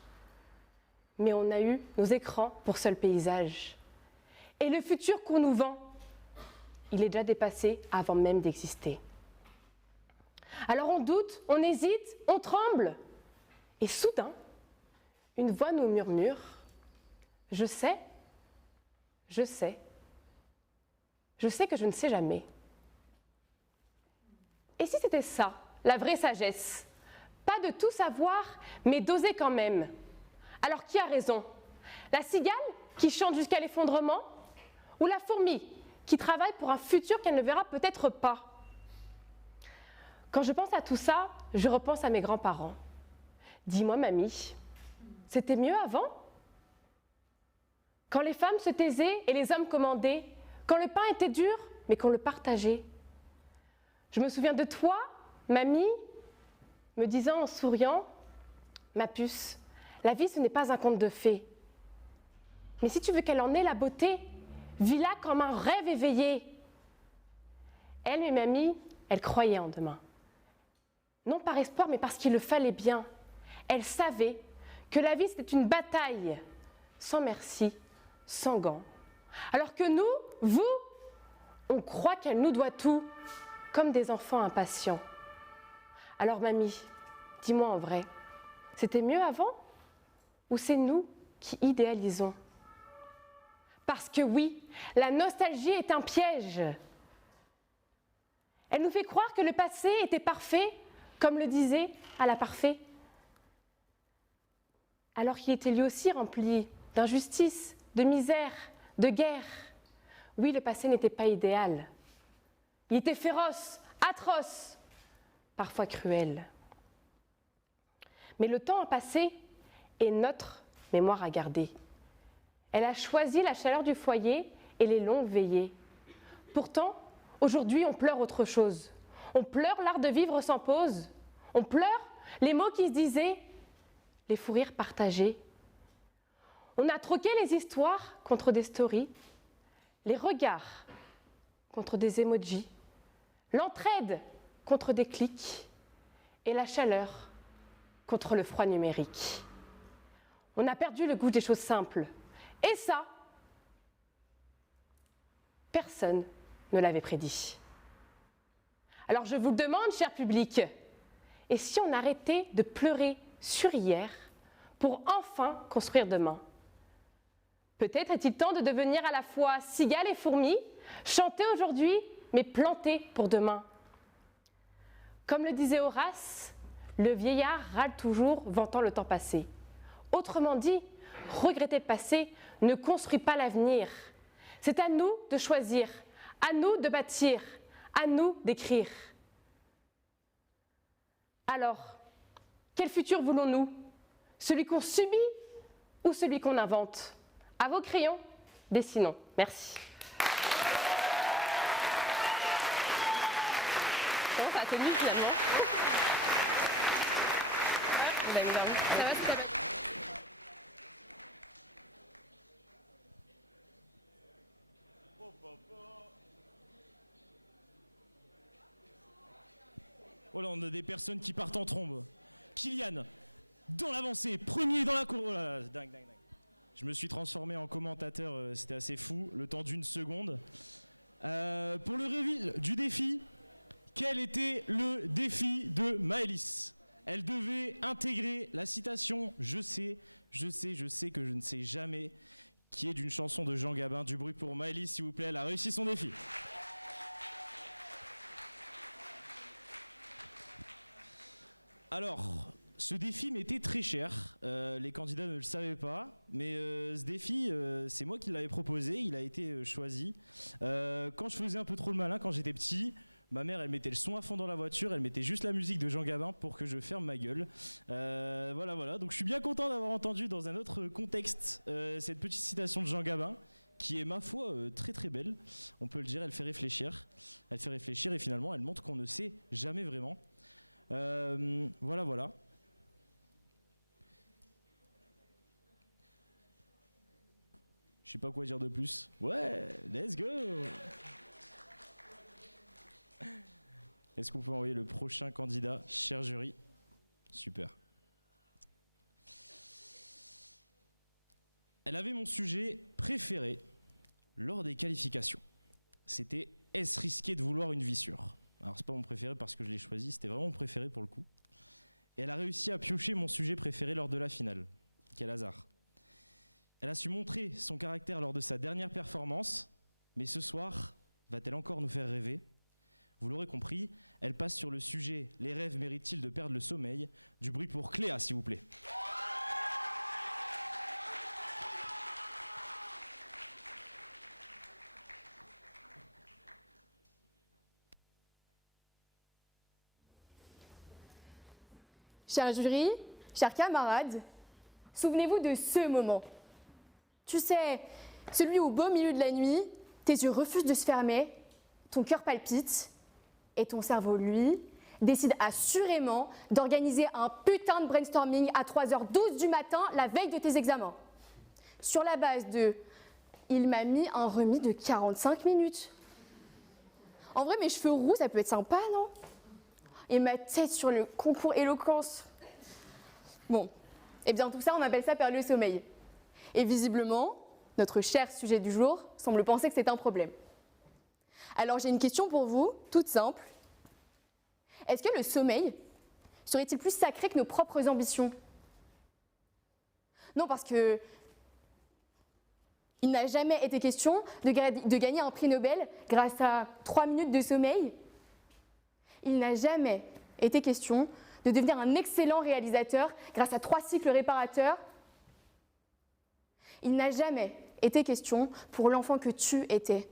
mais on a eu nos écrans pour seul paysage. Et le futur qu'on nous vend, il est déjà dépassé avant même d'exister. Alors on doute, on hésite, on tremble. Et soudain, une voix nous murmure « Je sais que je ne sais jamais ». Et si c'était ça, la vraie sagesse? Pas de tout savoir, mais d'oser quand même. Alors qui a raison? La cigale qui chante jusqu'à l'effondrement? Ou la fourmi qui travaille pour un futur qu'elle ne verra peut-être pas? Quand je pense à tout ça, je repense à mes grands-parents. Dis-moi, mamie, c'était mieux avant? Quand les femmes se taisaient et les hommes commandaient, quand le pain était dur, mais qu'on le partageait. Je me souviens de toi, mamie, me disant en souriant, ma puce, la vie ce n'est pas un conte de fées. Mais si tu veux qu'elle en ait la beauté, vis-la comme un rêve éveillé. Elle, mes mamies, elle croyait en demain. Non par espoir, mais parce qu'il le fallait bien. Elle savait que la vie c'était une bataille, sans merci, sans gants. Alors que nous, vous, on croit qu'elle nous doit tout, comme des enfants impatients. Alors mamie, dis-moi en vrai, c'était mieux avant? Ou c'est nous qui idéalisons? Parce que oui, la nostalgie est un piège. Elle nous fait croire que le passé était parfait, comme le disait à la parfait, alors qu'il était lui aussi rempli d'injustice, de misère, de guerre. Oui, le passé n'était pas idéal. Il était féroce, atroce, parfois cruel. Mais le temps a passé et notre mémoire a gardé. Elle a choisi la chaleur du foyer et les longues veillées. Pourtant, aujourd'hui, on pleure autre chose. On pleure l'art de vivre sans pause. On pleure les mots qui se disaient, les fous rires partagés. On a troqué les histoires contre des stories, les regards contre des emojis, l'entraide contre des clics et la chaleur contre le froid numérique. On a perdu le goût des choses simples. Et ça, personne ne l'avait prédit. Alors je vous le demande, cher public, et si on arrêtait de pleurer sur hier pour enfin construire demain? Peut-être est-il temps de devenir à la fois cigale et fourmi, chanter aujourd'hui, mais planter pour demain. Comme le disait Horace, le vieillard râle toujours, vantant le temps passé. Autrement dit, regretter le passé ne construit pas l'avenir. C'est à nous de choisir, à nous de bâtir, à nous d'écrire. Alors, quel futur voulons-nous? Celui qu'on subit ou celui qu'on invente? À vos crayons, dessinons. Merci. Comment ça a tenu finalement? Ça va, c'est pas mal. Oh là, on a des personnes qui partent en trombe. Kylian, dans l'avancée, premier dans la cour. Oh là là, dingue. Je me suis transformé en commentateur, c'était assez fou, le temps d'une seconde. Pour le reveal du défi, quel était le défi de Maëlys? Elle devait intégrer la citation « Je sais que je ne sais jamais » qui est d'une chanson de Jean Gabin. Du bruit pour Maëlys, s'il vous plaît, elle a réussi son défi. Alors, ce défi m'était très cher, les candidats ne le savaient pas, mais ce défi, c'est moi qui l'avais proposé, il a été choisi. Quand je faisais un peu trop le malin, quand j'étais petit, ma mère, elle mettait le son à fond dans la voiture, elle mettait juste la musique de Jean Gabin pour que je ferme ma gueule. Voilà, donc je suis bien content d'avoir entendu dans un autre contexte cette petite citation de Jean Gabin, qui est, ma foi, très très belle. On peut le dire, elle fait réfléchir. Elle fait réfléchir et finalement, elle montre qu'on ne sait jamais vraiment. Voilà. Je sais pas quoi dire de plus. Ouais, let's go. Est-ce qu'on peut envoyer le prochain candidat, cher jury? Super. Elle avait mon sujet préféré lors des qualifications. C'était « Est-ce risqué de vouloir une vie sûre ?» Alors c'est pas mon préféré parce que je l'ai choisi, c'était vraiment mon préféré pour le coup. Et elle a réussi à piocher mon sujet préféré lors de la finale. Quel hasard. Elle a su montrer son caractère lors de sa dernière performance, mais ce soir, va-t-elle encore nous faire rêver? Vous l'aurez compris, elle passe sur le sujet « Les rêves méritent-ils de perdre le sommeil ?» Du bruit pour Cléa, s'il vous plaît. Cher jury, chers camarades, souvenez-vous de ce moment. Tu sais, celui où, au beau milieu de la nuit, tes yeux refusent de se fermer, ton cœur palpite, et ton cerveau, lui, décide assurément d'organiser un putain de brainstorming à 3h12 du matin, la veille de tes examens. Sur la base de « il m'a mis un remis de 45 minutes ». En vrai, mes cheveux roux, ça peut être sympa, non? Et ma tête sur le concours éloquence. Bon, eh bien tout ça, on appelle ça perdre le sommeil. Et visiblement, notre cher sujet du jour semble penser que c'est un problème. Alors j'ai une question pour vous, toute simple. Est-ce que le sommeil serait-il plus sacré que nos propres ambitions? Non, parce que il n'a jamais été question de gagner un prix Nobel grâce à 3 minutes de sommeil. Il n'a jamais été question de devenir un excellent réalisateur grâce à 3 cycles réparateurs. Il n'a jamais été question pour l'enfant que tu étais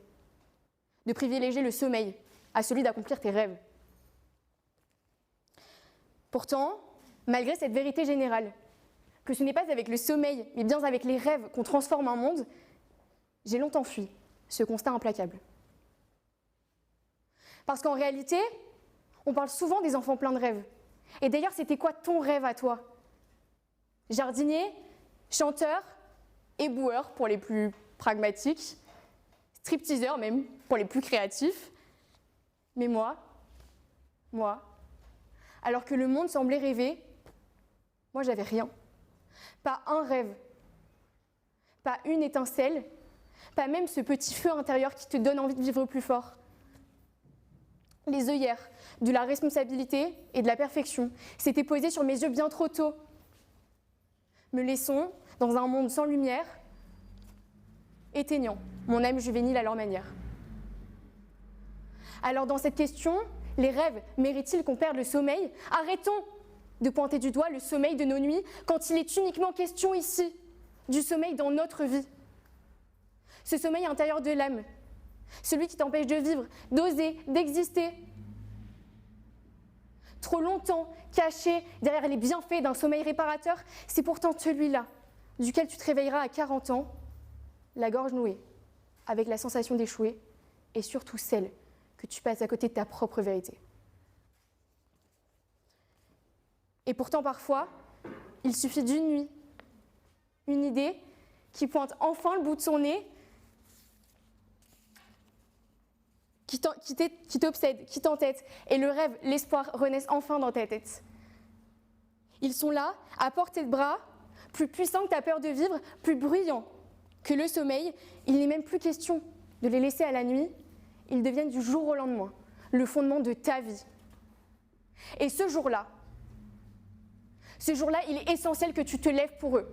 de privilégier le sommeil à celui d'accomplir tes rêves. Pourtant, malgré cette vérité générale, que ce n'est pas avec le sommeil, mais bien avec les rêves qu'on transforme un monde, j'ai longtemps fui ce constat implacable. Parce qu'en réalité, on parle souvent des enfants pleins de rêves. Et d'ailleurs, c'était quoi ton rêve à toi? Jardinier, chanteur, éboueur pour les plus pragmatiques, stripteaseur même pour les plus créatifs. Mais moi, alors que le monde semblait rêver, moi j'avais rien. Pas un rêve, pas une étincelle, pas même ce petit feu intérieur qui te donne envie de vivre plus fort. Les œillères de la responsabilité et de la perfection s'étaient posées sur mes yeux bien trop tôt, me laissant dans un monde sans lumière, éteignant mon âme juvénile à leur manière. Alors dans cette question, les rêves méritent-ils qu'on perde le sommeil? Arrêtons de pointer du doigt le sommeil de nos nuits quand il est uniquement question ici du sommeil dans notre vie. Ce sommeil intérieur de l'âme, celui qui t'empêche de vivre, d'oser, d'exister. Trop longtemps caché derrière les bienfaits d'un sommeil réparateur, c'est pourtant celui-là duquel tu te réveilleras à 40 ans, la gorge nouée, avec la sensation d'échouer et surtout celle que tu passes à côté de ta propre vérité. Et pourtant, parfois, il suffit d'une nuit, une idée qui pointe enfin le bout de son nez, qui t'obsède, qui t'entête, et le rêve, l'espoir renaissent enfin dans ta tête. Ils sont là, à portée de bras, plus puissant que ta peur de vivre, plus bruyant que le sommeil. Il n'est même plus question de les laisser à la nuit, ils deviennent du jour au lendemain le fondement de ta vie. Et ce jour-là, il est essentiel que tu te lèves pour eux,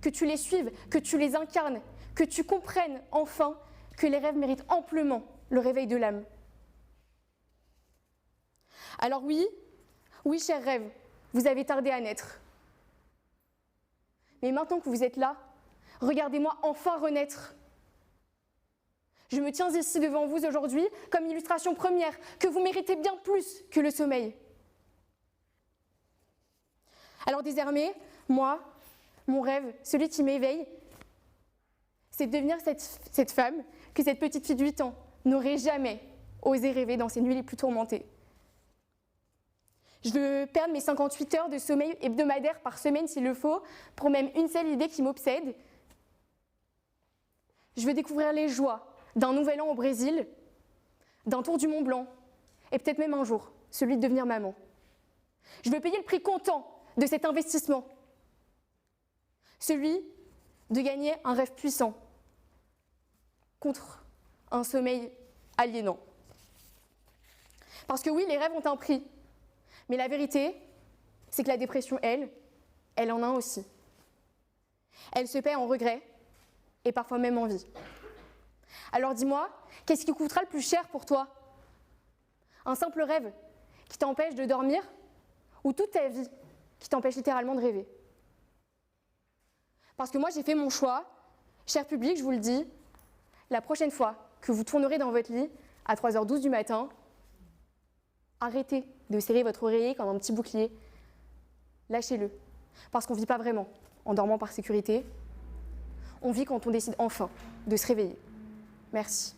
que tu les suives, que tu les incarnes, que tu comprennes enfin que les rêves méritent amplement le réveil de l'âme. Alors oui, chers rêves, vous avez tardé à naître. Mais maintenant que vous êtes là, regardez-moi enfin renaître. Je me tiens ici devant vous aujourd'hui comme illustration première que vous méritez bien plus que le sommeil. Alors désormais, moi, mon rêve, celui qui m'éveille, c'est de devenir cette femme que cette petite fille de 8 ans n'aurait jamais osé rêver dans ses nuits les plus tourmentées. Je veux perdre mes 58 heures de sommeil hebdomadaire par semaine s'il le faut, pour même une seule idée qui m'obsède. Je veux découvrir les joies d'un nouvel an au Brésil, d'un tour du Mont Blanc, et peut-être même un jour, celui de devenir maman. Je veux payer le prix comptant de cet investissement, celui de gagner un rêve puissant contre un sommeil aliénant. Parce que oui, les rêves ont un prix, mais la vérité, c'est que la dépression, elle en a un aussi. Elle se paie en regrets et parfois même en vie. Alors dis-moi, qu'est-ce qui coûtera le plus cher pour toi? Un simple rêve qui t'empêche de dormir ou toute ta vie qui t'empêche littéralement de rêver? Parce que moi, j'ai fait mon choix. Cher public, je vous le dis, la prochaine fois que vous tournerez dans votre lit à 3h12 du matin, arrêtez de serrer votre oreiller comme un petit bouclier. Lâchez-le. Parce qu'on ne vit pas vraiment en dormant par sécurité. On vit quand on décide enfin de se réveiller. Merci.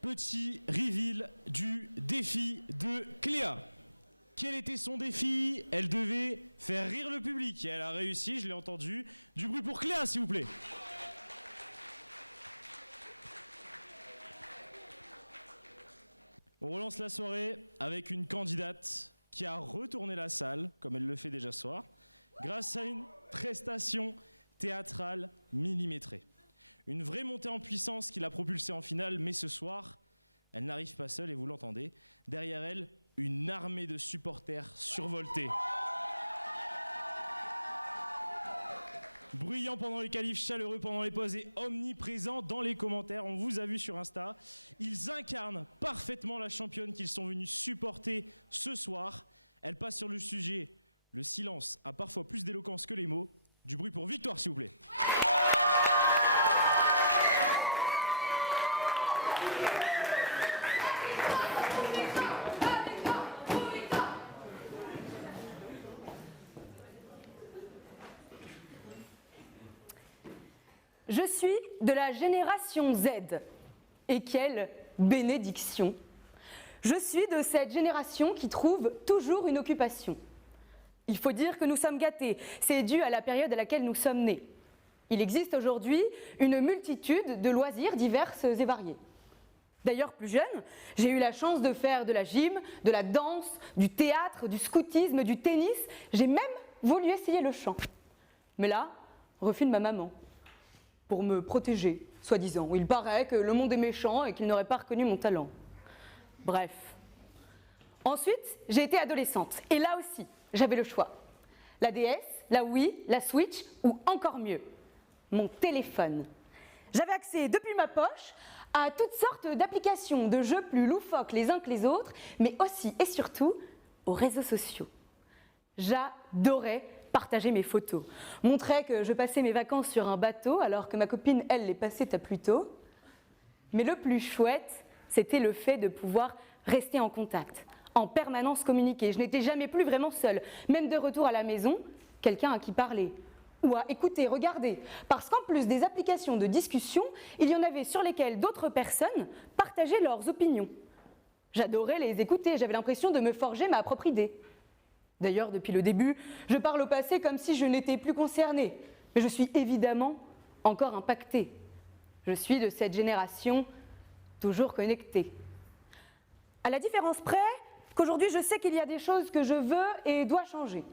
Petit reveal du défi de Cléa. Quel était son défi? Elle devait faire rire le public et elle a réussi, je l'ai entendu. Du bruit pour Cléa, s'il vous plaît. On relance la soirée avec une candidate qui a retourné la salle, comme elle le fait déjà ce soir, grâce à une prestation théâtrale millimétrée. Une vraie montée en puissance qui l'a propulsée en finale, mais ce soir, elle n'arrive pas seule et vous l'entendez. Derrière elle, une armée de supporters survoltés. Bruyant pendant les qualifs, chaleureux pendant les pauses et omniprésent dans les commentaires. On vous a vu sur Insta. Ils incarnent parfaitement la championne qu'ils sont venus supporter ce soir. Elle passe sur le sujet. Le silence a parfois plus d'éloquence que les mots. Du bruit pour Victoire, s'il vous plaît. Je suis de la génération Z. Et quelle bénédiction! Je suis de cette génération qui trouve toujours une occupation. Il faut dire que nous sommes gâtés. C'est dû à la période à laquelle nous sommes nés. Il existe aujourd'hui une multitude de loisirs divers et variés. D'ailleurs, plus jeune, j'ai eu la chance de faire de la gym, de la danse, du théâtre, du scoutisme, du tennis. J'ai même voulu essayer le chant. Mais là, refus de ma maman. Pour me protéger, soi-disant. Il paraît que le monde est méchant et qu'il n'aurait pas reconnu mon talent. Bref. Ensuite, j'ai été adolescente. Et là aussi, j'avais le choix. La DS, la Wii, la Switch ou encore mieux, mon téléphone. J'avais accès depuis ma poche à toutes sortes d'applications, de jeux plus loufoques les uns que les autres, mais aussi et surtout aux réseaux sociaux. J'adorais partager mes photos, montrer que je passais mes vacances sur un bateau alors que ma copine, elle, les passait à Pluto. Mais le plus chouette, c'était le fait de pouvoir rester en contact, en permanence communiquer. Je n'étais jamais plus vraiment seule, même de retour à la maison, quelqu'un à qui parler. ou à écouter, regarder, parce qu'en plus des applications de discussion, il y en avait sur lesquelles d'autres personnes partageaient leurs opinions. J'adorais les écouter, j'avais l'impression de me forger ma propre idée. D'ailleurs, depuis le début, je parle au passé comme si je n'étais plus concernée, mais je suis évidemment encore impactée. Je suis de cette génération toujours connectée. À la différence près qu'aujourd'hui, je sais qu'il y a des choses que je veux et dois changer.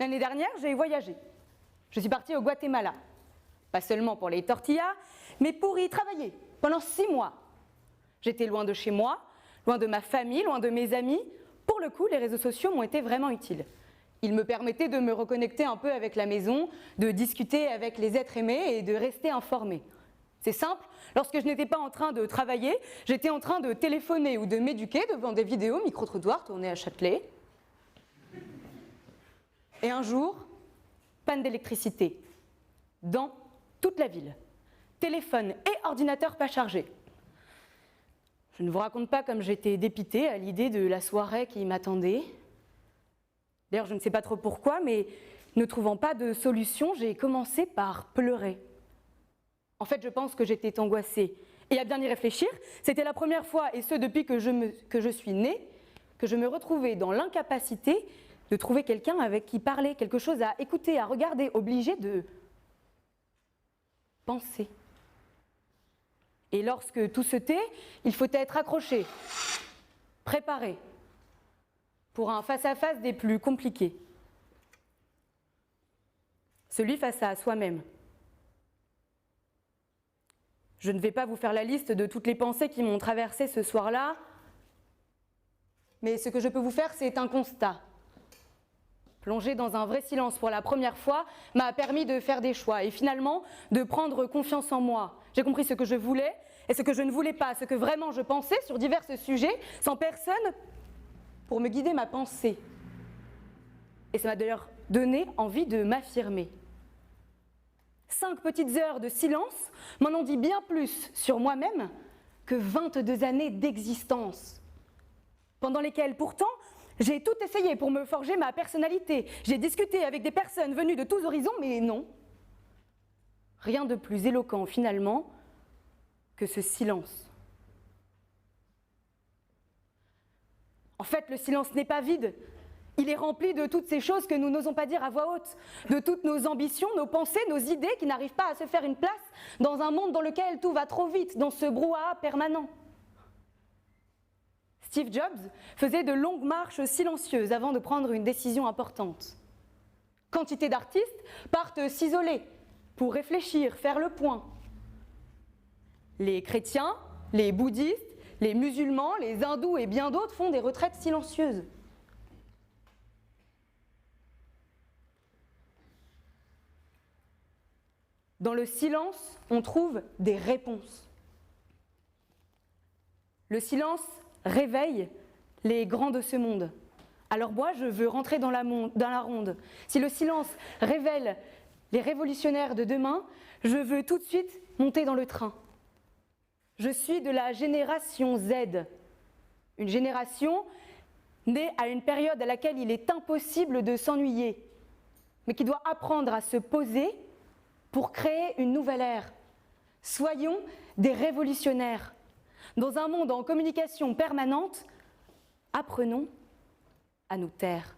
L'année dernière, j'ai voyagé. Je suis partie au Guatemala. Pas seulement pour les tortillas, mais pour y travailler pendant 6 mois. J'étais loin de chez moi, loin de ma famille, loin de mes amis. Pour le coup, les réseaux sociaux m'ont été vraiment utiles. Ils me permettaient de me reconnecter un peu avec la maison, de discuter avec les êtres aimés et de rester informée. C'est simple, lorsque je n'étais pas en train de travailler, j'étais en train de téléphoner ou de m'éduquer devant des vidéos micro-trottoirs tournées à Châtelet. Et un jour, panne d'électricité dans toute la ville. Téléphone et ordinateur pas chargés. Je ne vous raconte pas comme j'étais dépitée à l'idée de la soirée qui m'attendait. D'ailleurs, je ne sais pas trop pourquoi, mais ne trouvant pas de solution, j'ai commencé par pleurer. En fait, je pense que j'étais angoissée. Et à bien y réfléchir, c'était la première fois, et ce depuis que je suis née, que je me retrouvais dans l'incapacité de trouver quelqu'un avec qui parler, quelque chose à écouter, à regarder, obligée de penser. Et lorsque tout se tait, il faut être accroché, préparé, pour un face-à-face des plus compliqués. Celui face à soi-même. Je ne vais pas vous faire la liste de toutes les pensées qui m'ont traversée ce soir-là, mais ce que je peux vous faire, c'est un constat. Plonger dans un vrai silence pour la première fois m'a permis de faire des choix et finalement de prendre confiance en moi. J'ai compris ce que je voulais et ce que je ne voulais pas, ce que vraiment je pensais sur divers sujets, sans personne pour me guider ma pensée. Et ça m'a d'ailleurs donné envie de m'affirmer. 5 petites heures de silence m'en ont dit bien plus sur moi-même que 22 années d'existence, pendant lesquelles pourtant j'ai tout essayé pour me forger ma personnalité. J'ai discuté avec des personnes venues de tous horizons, mais non. Rien de plus éloquent finalement que ce silence. En fait, le silence n'est pas vide. Il est rempli de toutes ces choses que nous n'osons pas dire à voix haute, de toutes nos ambitions, nos pensées, nos idées qui n'arrivent pas à se faire une place dans un monde dans lequel tout va trop vite, dans ce brouhaha permanent. Steve Jobs faisait de longues marches silencieuses avant de prendre une décision importante. Quantité d'artistes partent s'isoler pour réfléchir, faire le point. Les chrétiens, les bouddhistes, les musulmans, les hindous et bien d'autres font des retraites silencieuses. Dans le silence, on trouve des réponses. Le silence réveille les grands de ce monde. Alors moi, je veux rentrer dans la ronde. Si le silence révèle les révolutionnaires de demain, je veux tout de suite monter dans le train. Je suis de la génération Z, une génération née à une période à laquelle il est impossible de s'ennuyer, mais qui doit apprendre à se poser pour créer une nouvelle ère. Soyons des révolutionnaires. Dans un monde en communication permanente, apprenons à nous taire.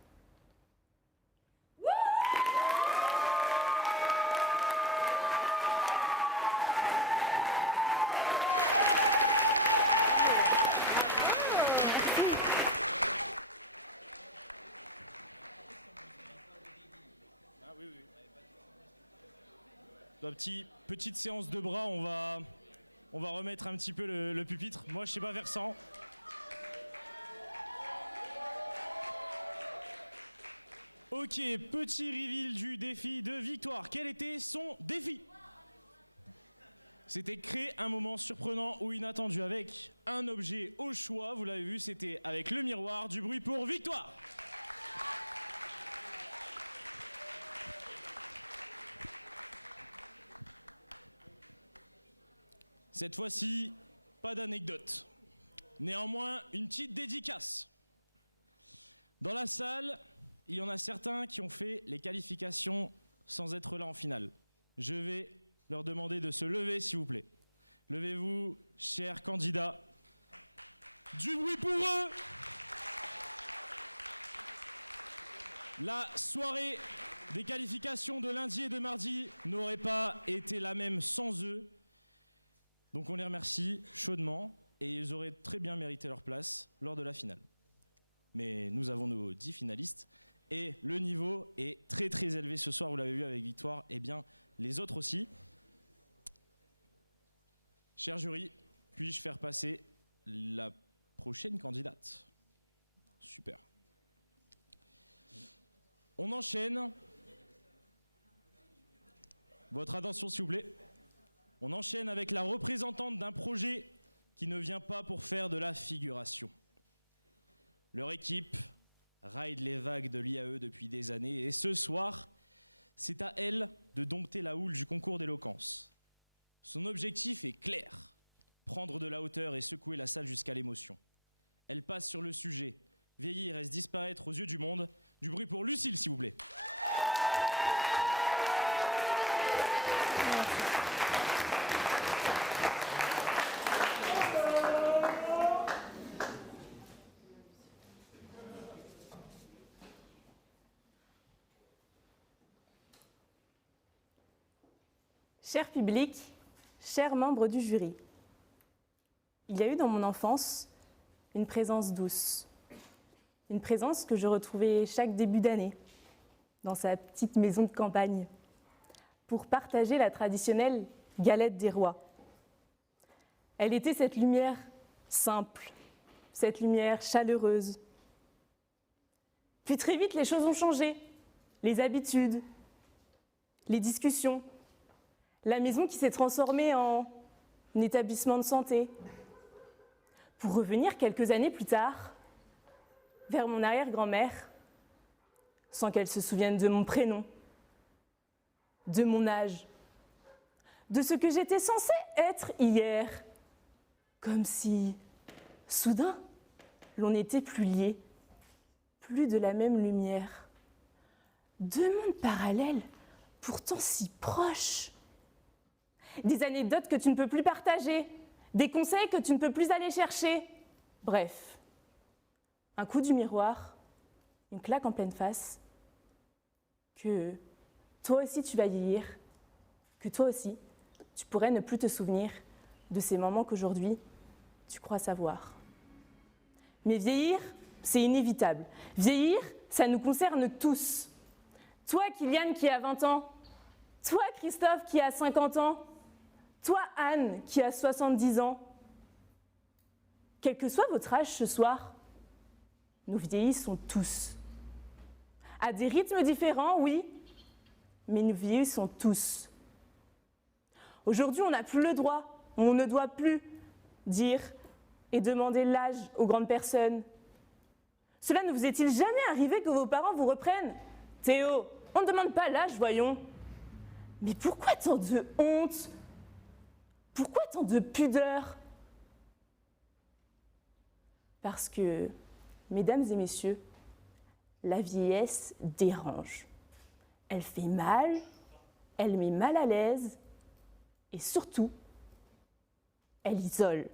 Petite séance de bras, on va remettre un petit peu le pupitre. Moi, je sais pas faire sans. Ok, petit reveal du défi de Victoire. Quel était son défi? C'était créer un moment surprenant ou inattendu avec un objet au choix. Vous l'avez vu, c'était avec le miroir. Du bruit pour Victoire. Cette fois-ci, pas d'anecdote. Néanmoins, une petite dédicace. Dans la salle, il y en a certains qui ont fait les qualifications sans être là en finale. Je vais leur demander de se lever, s'il vous plaît. Levez-vous, chers candidats. Du bruit pour eux! La soirée des qualifications de lundi et de mardi n'aurait pas été la même sans eux. Donc on les remercie chaudement et ils auraient très bien mérité leur place lors de la finale. Mais nous avons nos 10 finalistes et le niveau est très très élevé ce soir, vous l'avez vu avec Victoire, et bien les autres aussi. Cher jury, puis-je faire passer la prochaine candidate? Super. On enchaîne. Votre attention s'il vous plaît. On enchaîne avec la représentante d'un projet qui ne vient pas pour faire de la figuration. Leur équipe ride les vagues de l'IAE depuis des années et ce soir, c'est à elle de dompter la houle du concours d'éloquence. Son objectif est clair, prendre de la hauteur et secouer la salle jusqu'à l'émotion. Elle passe sur le sujet, vieillir et se disparaître aux yeux du monde. Du bruit pour Lucille, s'il vous plaît. Cher public, chers membres du jury, il y a eu dans mon enfance une présence douce. Une présence que je retrouvais chaque début d'année, dans sa petite maison de campagne, pour partager la traditionnelle galette des rois. Elle était cette lumière simple, cette lumière chaleureuse. Puis très vite, les choses ont changé. Les habitudes, les discussions, la maison qui s'est transformée en établissement de santé. Pour revenir quelques années plus tard, vers mon arrière-grand-mère, sans qu'elle se souvienne de mon prénom, de mon âge, de ce que j'étais censée être hier, comme si, soudain, l'on n'était plus liés, plus de la même lumière. Deux mondes parallèles, pourtant si proches. Des anecdotes que tu ne peux plus partager, des conseils que tu ne peux plus aller chercher. Bref. Un coup du miroir, une claque en pleine face, que toi aussi tu vas vieillir, que toi aussi tu pourrais ne plus te souvenir de ces moments qu'aujourd'hui tu crois savoir. Mais vieillir, c'est inévitable. Vieillir, ça nous concerne tous. Toi, Kylian, qui a 20 ans, toi, Christophe, qui a 50 ans, toi, Anne, qui a 70 ans. Quel que soit votre âge ce soir, nous vieillissons tous. À des rythmes différents, oui, mais nous vieillissons tous. Aujourd'hui, on n'a plus le droit, on ne doit plus dire et demander l'âge aux grandes personnes. Cela ne vous est-il jamais arrivé que vos parents vous reprennent? Théo, on ne demande pas l'âge, voyons. Mais pourquoi tant de honte? Pourquoi tant de pudeur? Parce que, mesdames et messieurs, la vieillesse dérange. Elle fait mal, elle met mal à l'aise et surtout, elle isole.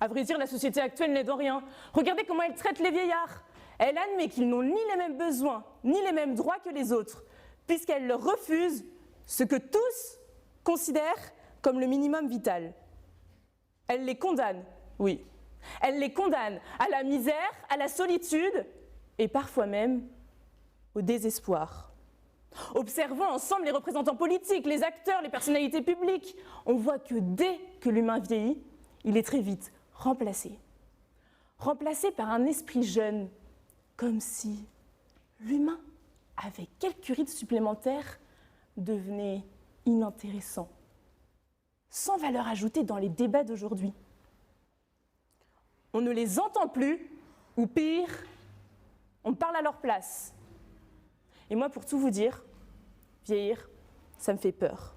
À vrai dire, la société actuelle n'aide en rien. Regardez comment elle traite les vieillards. Elle admet qu'ils n'ont ni les mêmes besoins, ni les mêmes droits que les autres, puisqu'elle leur refuse ce que tous considèrent comme le minimum vital. Elle les condamne, oui. Elle les condamne à la misère, à la solitude et parfois même au désespoir. Observons ensemble les représentants politiques, les acteurs, les personnalités publiques. On voit que dès que l'humain vieillit, il est très vite remplacé. Remplacé par un esprit jeune, comme si l'humain, avec quelques rides supplémentaires, devenait inintéressant, sans valeur ajoutée dans les débats d'aujourd'hui. On ne les entend plus, ou pire, on parle à leur place. Et moi, pour tout vous dire, vieillir, ça me fait peur.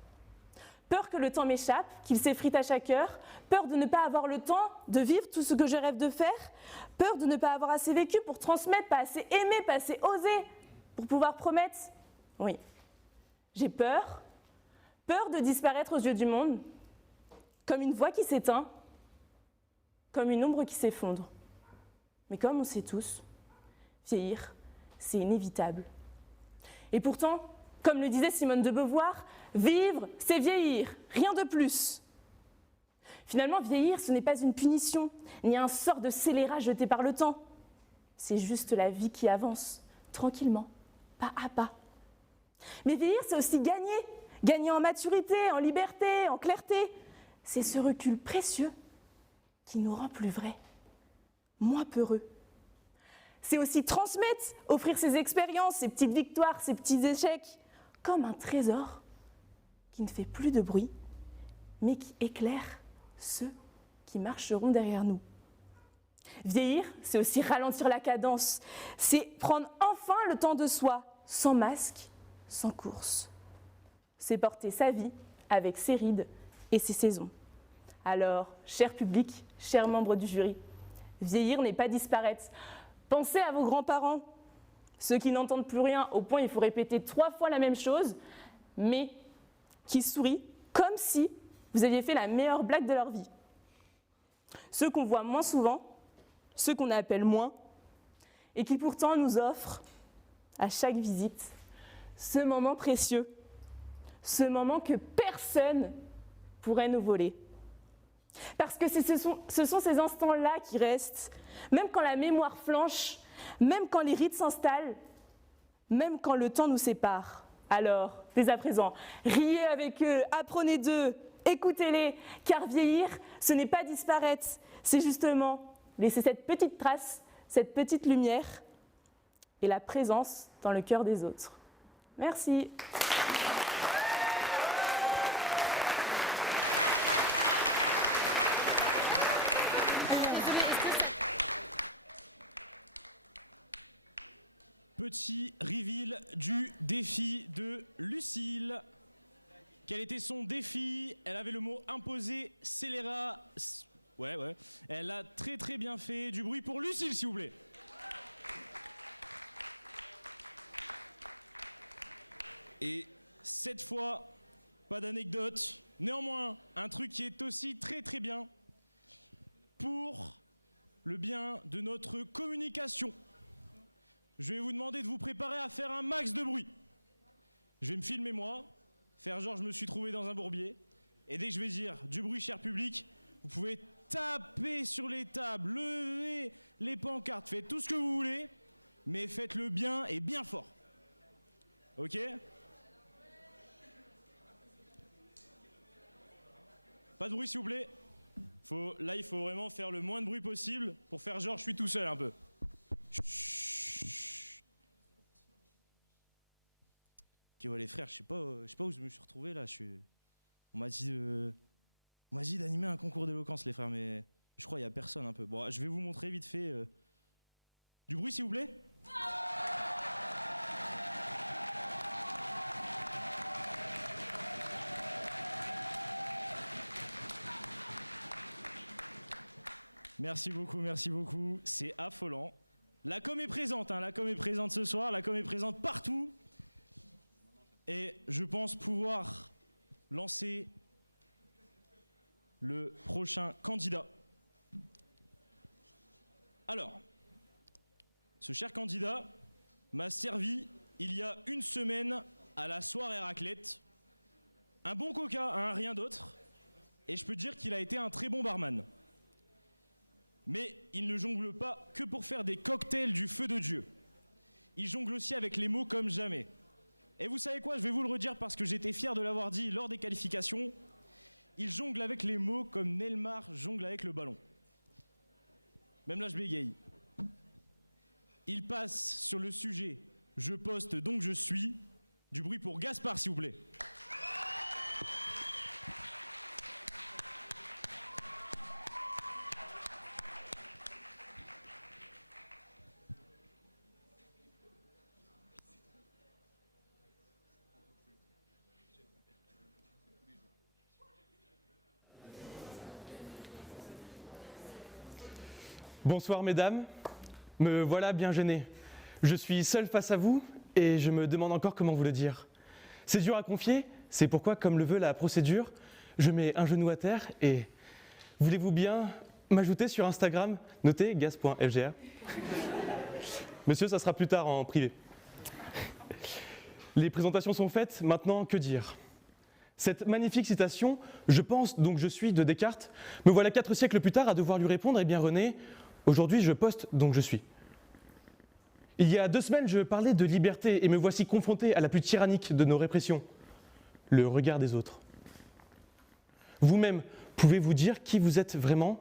Peur que le temps m'échappe, qu'il s'effrite à chaque heure, peur de ne pas avoir le temps de vivre tout ce que je rêve de faire, peur de ne pas avoir assez vécu pour transmettre, pas assez aimé, pas assez osé. Pour pouvoir promettre? Oui. J'ai peur. Peur de disparaître aux yeux du monde, comme une voix qui s'éteint, comme une ombre qui s'effondre. Mais comme on sait tous, vieillir, c'est inévitable. Et pourtant, comme le disait Simone de Beauvoir, vivre, c'est vieillir, rien de plus. Finalement, vieillir, ce n'est pas une punition, ni un sort de scélérat jeté par le temps. C'est juste la vie qui avance, tranquillement, pas à pas. Mais vieillir, c'est aussi gagner. Gagner en maturité, en liberté, en clarté. C'est ce recul précieux qui nous rend plus vrais, moins peureux. C'est aussi transmettre, offrir ses expériences, ses petites victoires, ses petits échecs, comme un trésor qui ne fait plus de bruit, mais qui éclaire ceux qui marcheront derrière nous. Vieillir, c'est aussi ralentir la cadence, c'est prendre enfin le temps de soi, sans masque, sans course. C'est porter sa vie avec ses rides et ses saisons. Alors, cher public, chers membres du jury, vieillir n'est pas disparaître. Pensez à vos grands-parents, ceux qui n'entendent plus rien au point il faut répéter 3 fois la même chose, mais qui sourient comme si vous aviez fait la meilleure blague de leur vie. Ceux qu'on voit moins souvent, ceux qu'on appelle moins, et qui pourtant nous offrent, à chaque visite, ce moment précieux, ce moment que personne pourrait nous voler. Parce que ce sont ces instants-là qui restent, même quand la mémoire flanche, même quand les rides s'installent, même quand le temps nous sépare. Alors, dès à présent, riez avec eux, apprenez d'eux, écoutez-les, car vieillir, ce n'est pas disparaître, c'est justement laisser cette petite trace, cette petite lumière et la présence dans le cœur des autres. Merci. Petit reveal du défi de Lucille. Quel était son défi? Elle avait le mot imposé, scélérat. Ouais. Elle a très bien fait. Du bruit pour Lucille, s'il vous plaît. Et cette fois, pas d'anecdote. Néanmoins, un truc qui est aussi très bien pour le bien de notre communication. Je vais vous demander de vous préparer à faire un max de bruit. Je vais me filmer moi, faire genre je me suis trouvé dans un bourbier, et dès que je vais dire du bruit cher public, vous pouvez taper sur les tables, lever les pancartes, faites tout ce que vous voulez, mais faites-le bien et bien fort. Ok ? Pas de bruit s'il vous plaît. Là il faut vraiment faire le moins de bruit possible pour faire genre je suis tout seul un peu. Ok ouais les frères, je sais pas où je me suis retrouvé là. On m'a dit d'animer un concours d'éloquence les frères, mais je crois qu'il y a personne un peu. Bon, je vais vous montrer vite fait. Du bruit s'il vous plaît. Merci beaucoup, c'est affolant. La com est présente, la com est présente ce soir, la com est présente partout. Et je pense pouvoir lancer le prochain candidat. Alors, ce cher candidat m'a servi il y a une semaine à la soirée raclette un bon coca, rien d'autre. Et je peux dire qu'il a été un très bon barman. Mais il ne jongle pas que pour faire des cocktails du feu de Dieu. Il jongle aussi avec les mots comme jamais. Et vous savez quoi, je vais vous le redire parce que j'étais fier de l'avoir dit lors des qualifications. Il jongle avec les mots comme Neymar jongle avec le ballon. Même là, je bégaye. Il passe sur le sujet « Je poste donc je suis ». Du bruit pour Gaspard, s'il vous plaît. Bonsoir mesdames, me voilà bien gêné. Je suis seul face à vous et je me demande encore comment vous le dire. C'est dur à confier, c'est pourquoi, comme le veut la procédure, je mets un genou à terre et voulez-vous bien m'ajouter sur Instagram, notez gaz.fgr. Monsieur, ça sera plus tard en privé. Les présentations sont faites, maintenant que dire? Cette magnifique citation, je pense donc je suis de Descartes, me voilà 4 siècles plus tard à devoir lui répondre, eh bien René, aujourd'hui je poste donc je suis. Il y a 2 semaines, je parlais de liberté et me voici confronté à la plus tyrannique de nos répressions, le regard des autres. Vous-même, pouvez-vous dire qui vous êtes vraiment?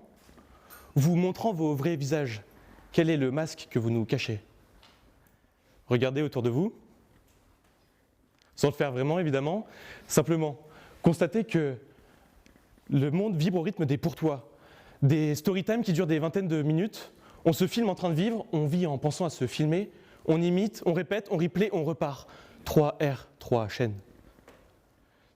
Vous montrant vos vrais visages, quel est le masque que vous nous cachez? Regardez autour de vous, sans le faire vraiment évidemment, simplement constatez que le monde vibre au rythme des pour-toi, des story-time qui durent des vingtaines de minutes. On se filme en train de vivre, on vit en pensant à se filmer, on imite, on répète, on replay, on repart. 3 R, 3 chaînes.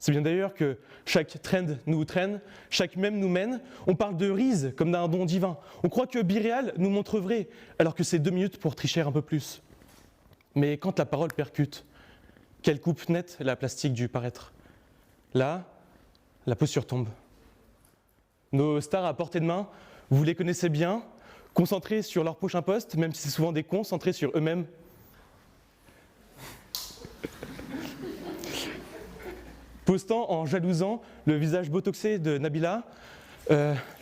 C'est bien d'ailleurs que chaque trend nous traîne, chaque mème nous mène. On parle de Reese comme d'un don divin. On croit que Biréal nous montre vrai, alors que c'est 2 minutes pour tricher un peu plus. Mais quand la parole percute, quelle coupe nette la plastique du paraître. Là, la posture tombe. Nos stars à portée de main, vous les connaissez bien, concentrés sur leur prochain poste, même si c'est souvent des cons, centrés sur eux-mêmes. Postant en jalousant le visage botoxé de Nabila,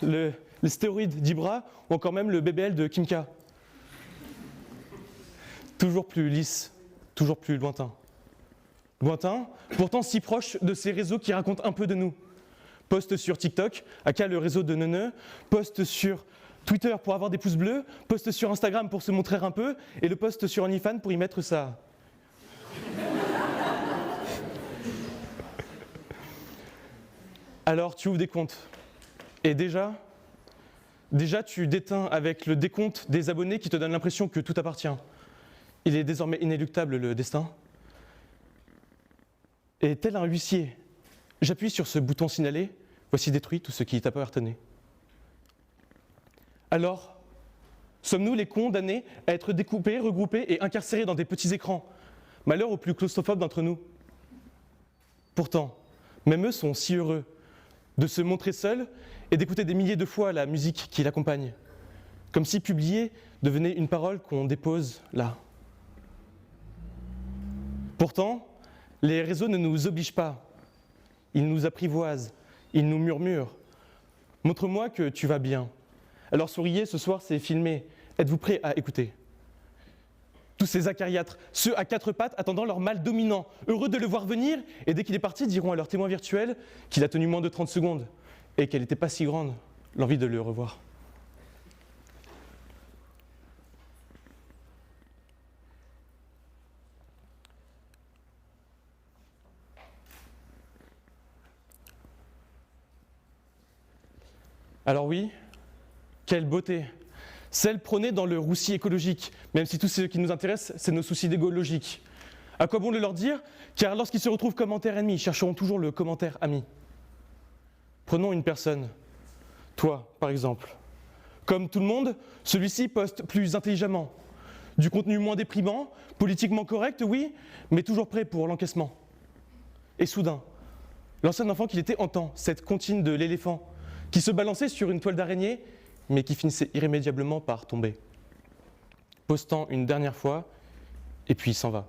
les stéroïdes d'Ibra ou encore même le BBL de Kimka. Toujours plus lisse, toujours plus lointain. Lointain, pourtant si proche de ces réseaux qui racontent un peu de nous. Post sur TikTok, aka le réseau de Neuneu, post sur Twitter pour avoir des pouces bleus, post sur Instagram pour se montrer un peu, et le post sur OnlyFans pour y mettre ça. Alors tu ouvres des comptes, et déjà tu déteins avec le décompte des abonnés qui te donne l'impression que tout appartient. Il est désormais inéluctable le destin. Et tel un huissier, j'appuie sur ce bouton signalé, voici détruit tout ce qui t'appartenait. Alors, sommes-nous les condamnés à être découpés, regroupés et incarcérés dans des petits écrans? Malheur aux plus claustrophobes d'entre nous. Pourtant, même eux sont si heureux de se montrer seuls et d'écouter des milliers de fois la musique qui l'accompagne, comme si publier devenait une parole qu'on dépose là. Pourtant, les réseaux ne nous obligent pas, ils nous apprivoisent, ils nous murmurent. Montre-moi que tu vas bien. Alors souriez, ce soir c'est filmé. Êtes-vous prêts à écouter? Tous ces acariâtres, ceux à 4 pattes attendant leur mâle dominant, heureux de le voir venir, et dès qu'il est parti, diront à leur témoin virtuel qu'il a tenu moins de 30 secondes et qu'elle n'était pas si grande, l'envie de le revoir. Alors oui, quelle beauté! Celle prônée dans le roussi écologique, même si tout ce qui nous intéresse, c'est nos soucis d'égo-logique. À quoi bon le leur dire? Car lorsqu'ils se retrouvent commentaires ennemis, ils chercheront toujours le commentaire ami. Prenons une personne, toi par exemple. Comme tout le monde, celui-ci poste plus intelligemment. Du contenu moins déprimant, politiquement correct, oui, mais toujours prêt pour l'encaissement. Et soudain, l'ancien enfant qu'il était entend cette comptine de l'éléphant, qui se balançait sur une toile d'araignée, mais qui finissait irrémédiablement par tomber. Postant une dernière fois, et puis il s'en va.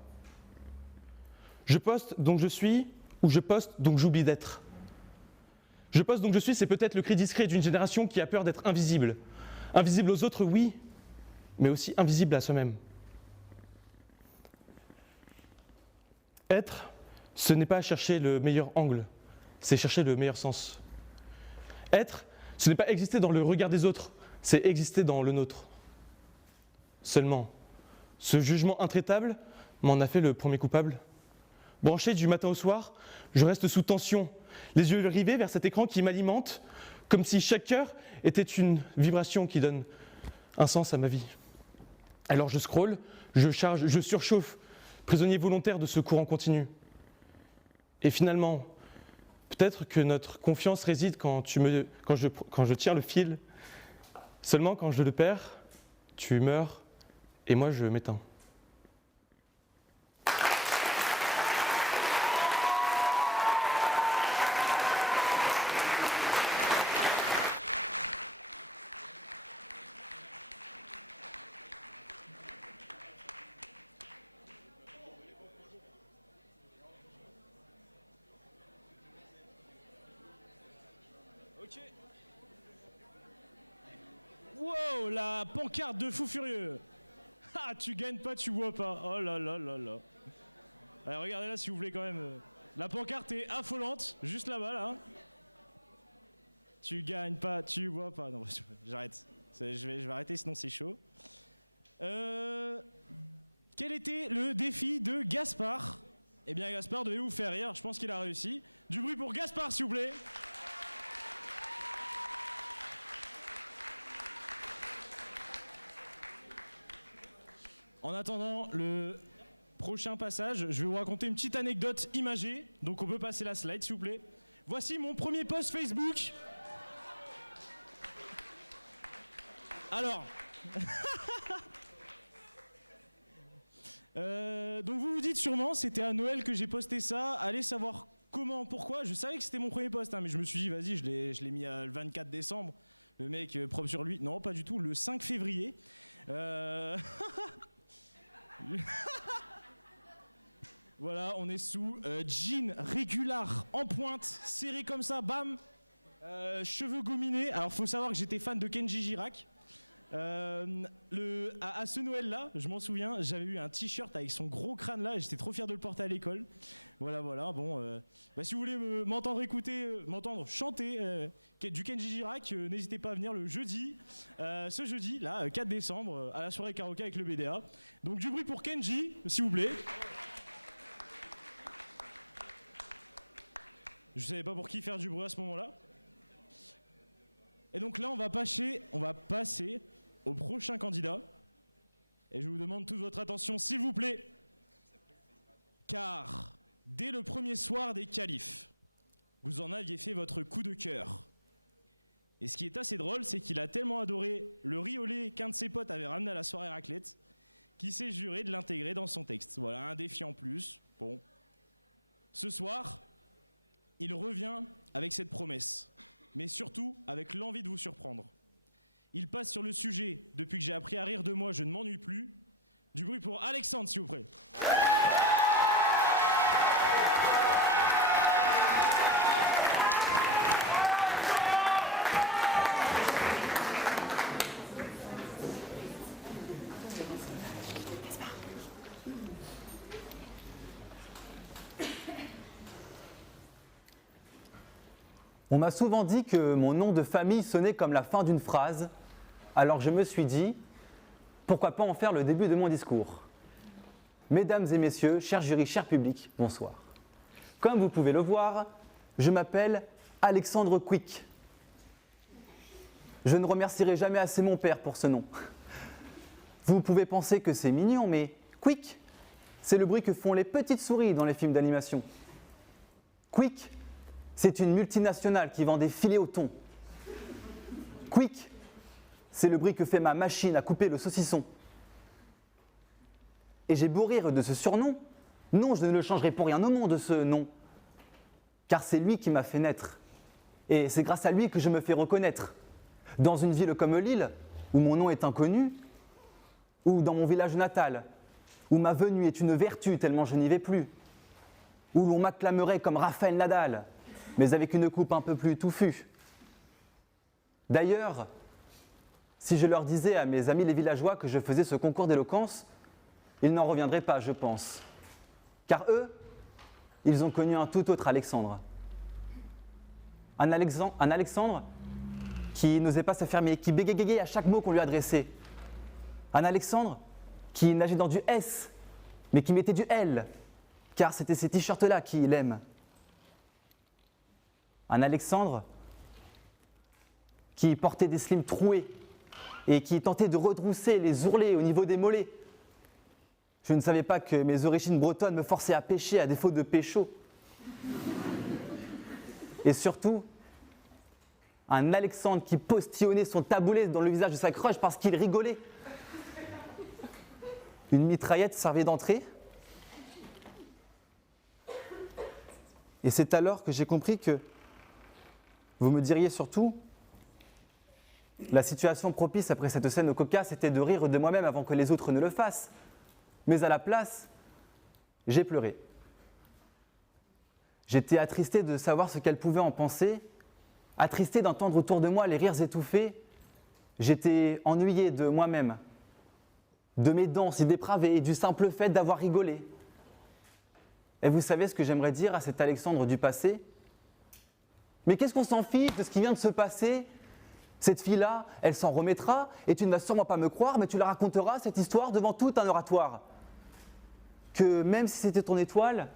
Je poste donc je suis, ou je poste donc j'oublie d'être. Je poste donc je suis, c'est peut-être le cri discret d'une génération qui a peur d'être invisible. Invisible aux autres, oui, mais aussi invisible à soi-même. Être, ce n'est pas chercher le meilleur angle, c'est chercher le meilleur sens. Être, ce n'est pas exister dans le regard des autres, c'est exister dans le nôtre. Seulement, ce jugement intraitable m'en a fait le premier coupable. Branché du matin au soir, je reste sous tension, les yeux rivés vers cet écran qui m'alimente, comme si chaque cœur était une vibration qui donne un sens à ma vie. Alors je scrolle, je charge, je surchauffe, prisonnier volontaire de ce courant continu. Et finalement, peut-être que notre confiance réside quand je tiens le fil. Seulement quand je le perds, tu meurs et moi je m'éteins. Ok. Wow, la pancarte de fou furieux. Ah, tu gagnes pas, tu vois pas. Oh là là là là. Allez, regardez là si vous voulez quand même. La pancarte est affolante, juste là-bas là. Tu gagnes pas, tu vois pas. Non, j'arrête. Je vais arrêter sinon c'est chaud. Quel était le défi de Gaspard? Eh bien Gaspard devait vous faire rire, je pense qu'il a réussi. Du bruit pour Gaspard s'il vous plaît. En attendant le prochain passage, je vais vous raconter une petite anecdote imagée. Donc on peut passer la slide s'il vous plaît. Voici mon premier post Facebook. Alors, donc vous vous dites sûrement, c'était à Noël que j'ai posté ça. Allez savoir comment, pourquoi. Je savais que c'était mon premier post, hein, mais je me suis dit, vas-y, je l'ai mis le 24 décembre. Le mec, propre sur lui. Non, pas du tout, le 5 février. Voilà, on est sous jean régular en pointe, serré comme ça, bam. Cheveux gominés. Alors, faut savoir que j'étais fan de Kenji Girac. À ce Noël-là, je m'en souviens, j'avais eu un t-shirt avec son gros crâne là, et j'étais trop fier de le porter à l'école. Voilà, bon, si vous voulez m'entendre chanter du Kenji Girac, n'hésitez pas à venir le jeudi, ce jeudi, là, 4 décembre, à la soirée karaoké avec le BDA. Donc du bruit pour Kenji, s'il vous plaît. Je savais pas pour qui faire du bruit à ce moment-là. Et donc là, on va passer au prochain candidat. Et je vous demande toute votre attention, s'il vous plaît. Car, dès le premier soir des qualifs, vous en aviez fait votre coup de cœur. Et ce qui est assez drôle, c'est qu'il a tellement adoré le riz au lait qu'un de ses potes avait ramené à la soirée raclette, qu'il s'est juré de l'intégrer dans son texte. Voilà, un défi en plus. Bon. Ce soir, il revient avec cette promesse, mais surtout avec l'envie de vous surprendre. Il passe sur le sujet. Depuis que j'ai appris à rire de moi, je ne m'ennuie plus. Du bruit pour Alexandre, s'il vous plaît. On m'a souvent dit que mon nom de famille sonnait comme la fin d'une phrase, alors je me suis dit, pourquoi pas en faire le début de mon discours. Mesdames et messieurs, chers jurys, cher public, bonsoir. Comme vous pouvez le voir, je m'appelle Alexandre Quick. Je ne remercierai jamais assez mon père pour ce nom. Vous pouvez penser que c'est mignon, mais Quick, c'est le bruit que font les petites souris dans les films d'animation. Quick, c'est une multinationale qui vend des filets au thon. Quick, c'est le bruit que fait ma machine à couper le saucisson. Et j'ai beau rire de ce surnom, non, je ne le changerai pour rien au monde, ce nom. Car c'est lui qui m'a fait naître. Et c'est grâce à lui que je me fais reconnaître. Dans une ville comme Lille, où mon nom est inconnu, ou dans mon village natal, où ma venue est une vertu tellement je n'y vais plus, où l'on m'acclamerait comme Raphaël Nadal, mais avec une coupe un peu plus touffue. D'ailleurs, si je leur disais à mes amis les villageois que je faisais ce concours d'éloquence, ils n'en reviendraient pas, je pense. Car eux, ils ont connu un tout autre Alexandre. Un Alexandre qui n'osait pas se fermer, qui bégayait à chaque mot qu'on lui adressait. Un Alexandre qui nageait dans du S, mais qui mettait du L, car c'était ces t-shirts-là qu'il aime. Un Alexandre qui portait des slims troués et qui tentait de retrousser les ourlets au niveau des mollets. Je ne savais pas que mes origines bretonnes me forçaient à pêcher à défaut de pécho. Et surtout, un Alexandre qui postillonnait son taboulet dans le visage de sa crush parce qu'il rigolait. Une mitraillette servait d'entrée. Et c'est alors que j'ai compris que vous me diriez surtout, la situation propice après cette scène au Coca, c'était de rire de moi-même avant que les autres ne le fassent. Mais à la place, j'ai pleuré. J'étais attristé de savoir ce qu'elle pouvait en penser, Attristé d'entendre autour de moi les rires étouffés, j'étais ennuyé de moi-même, de mes dents si dépravées et du simple fait d'avoir rigolé. Et vous savez ce que j'aimerais dire à cet Alexandre du passé? Mais qu'est-ce qu'on s'en fiche de ce qui vient de se passer? Cette fille-là, elle s'en remettra et tu ne vas sûrement pas me croire, mais tu la raconteras, cette histoire, devant tout un oratoire. Que même si c'était ton étoile,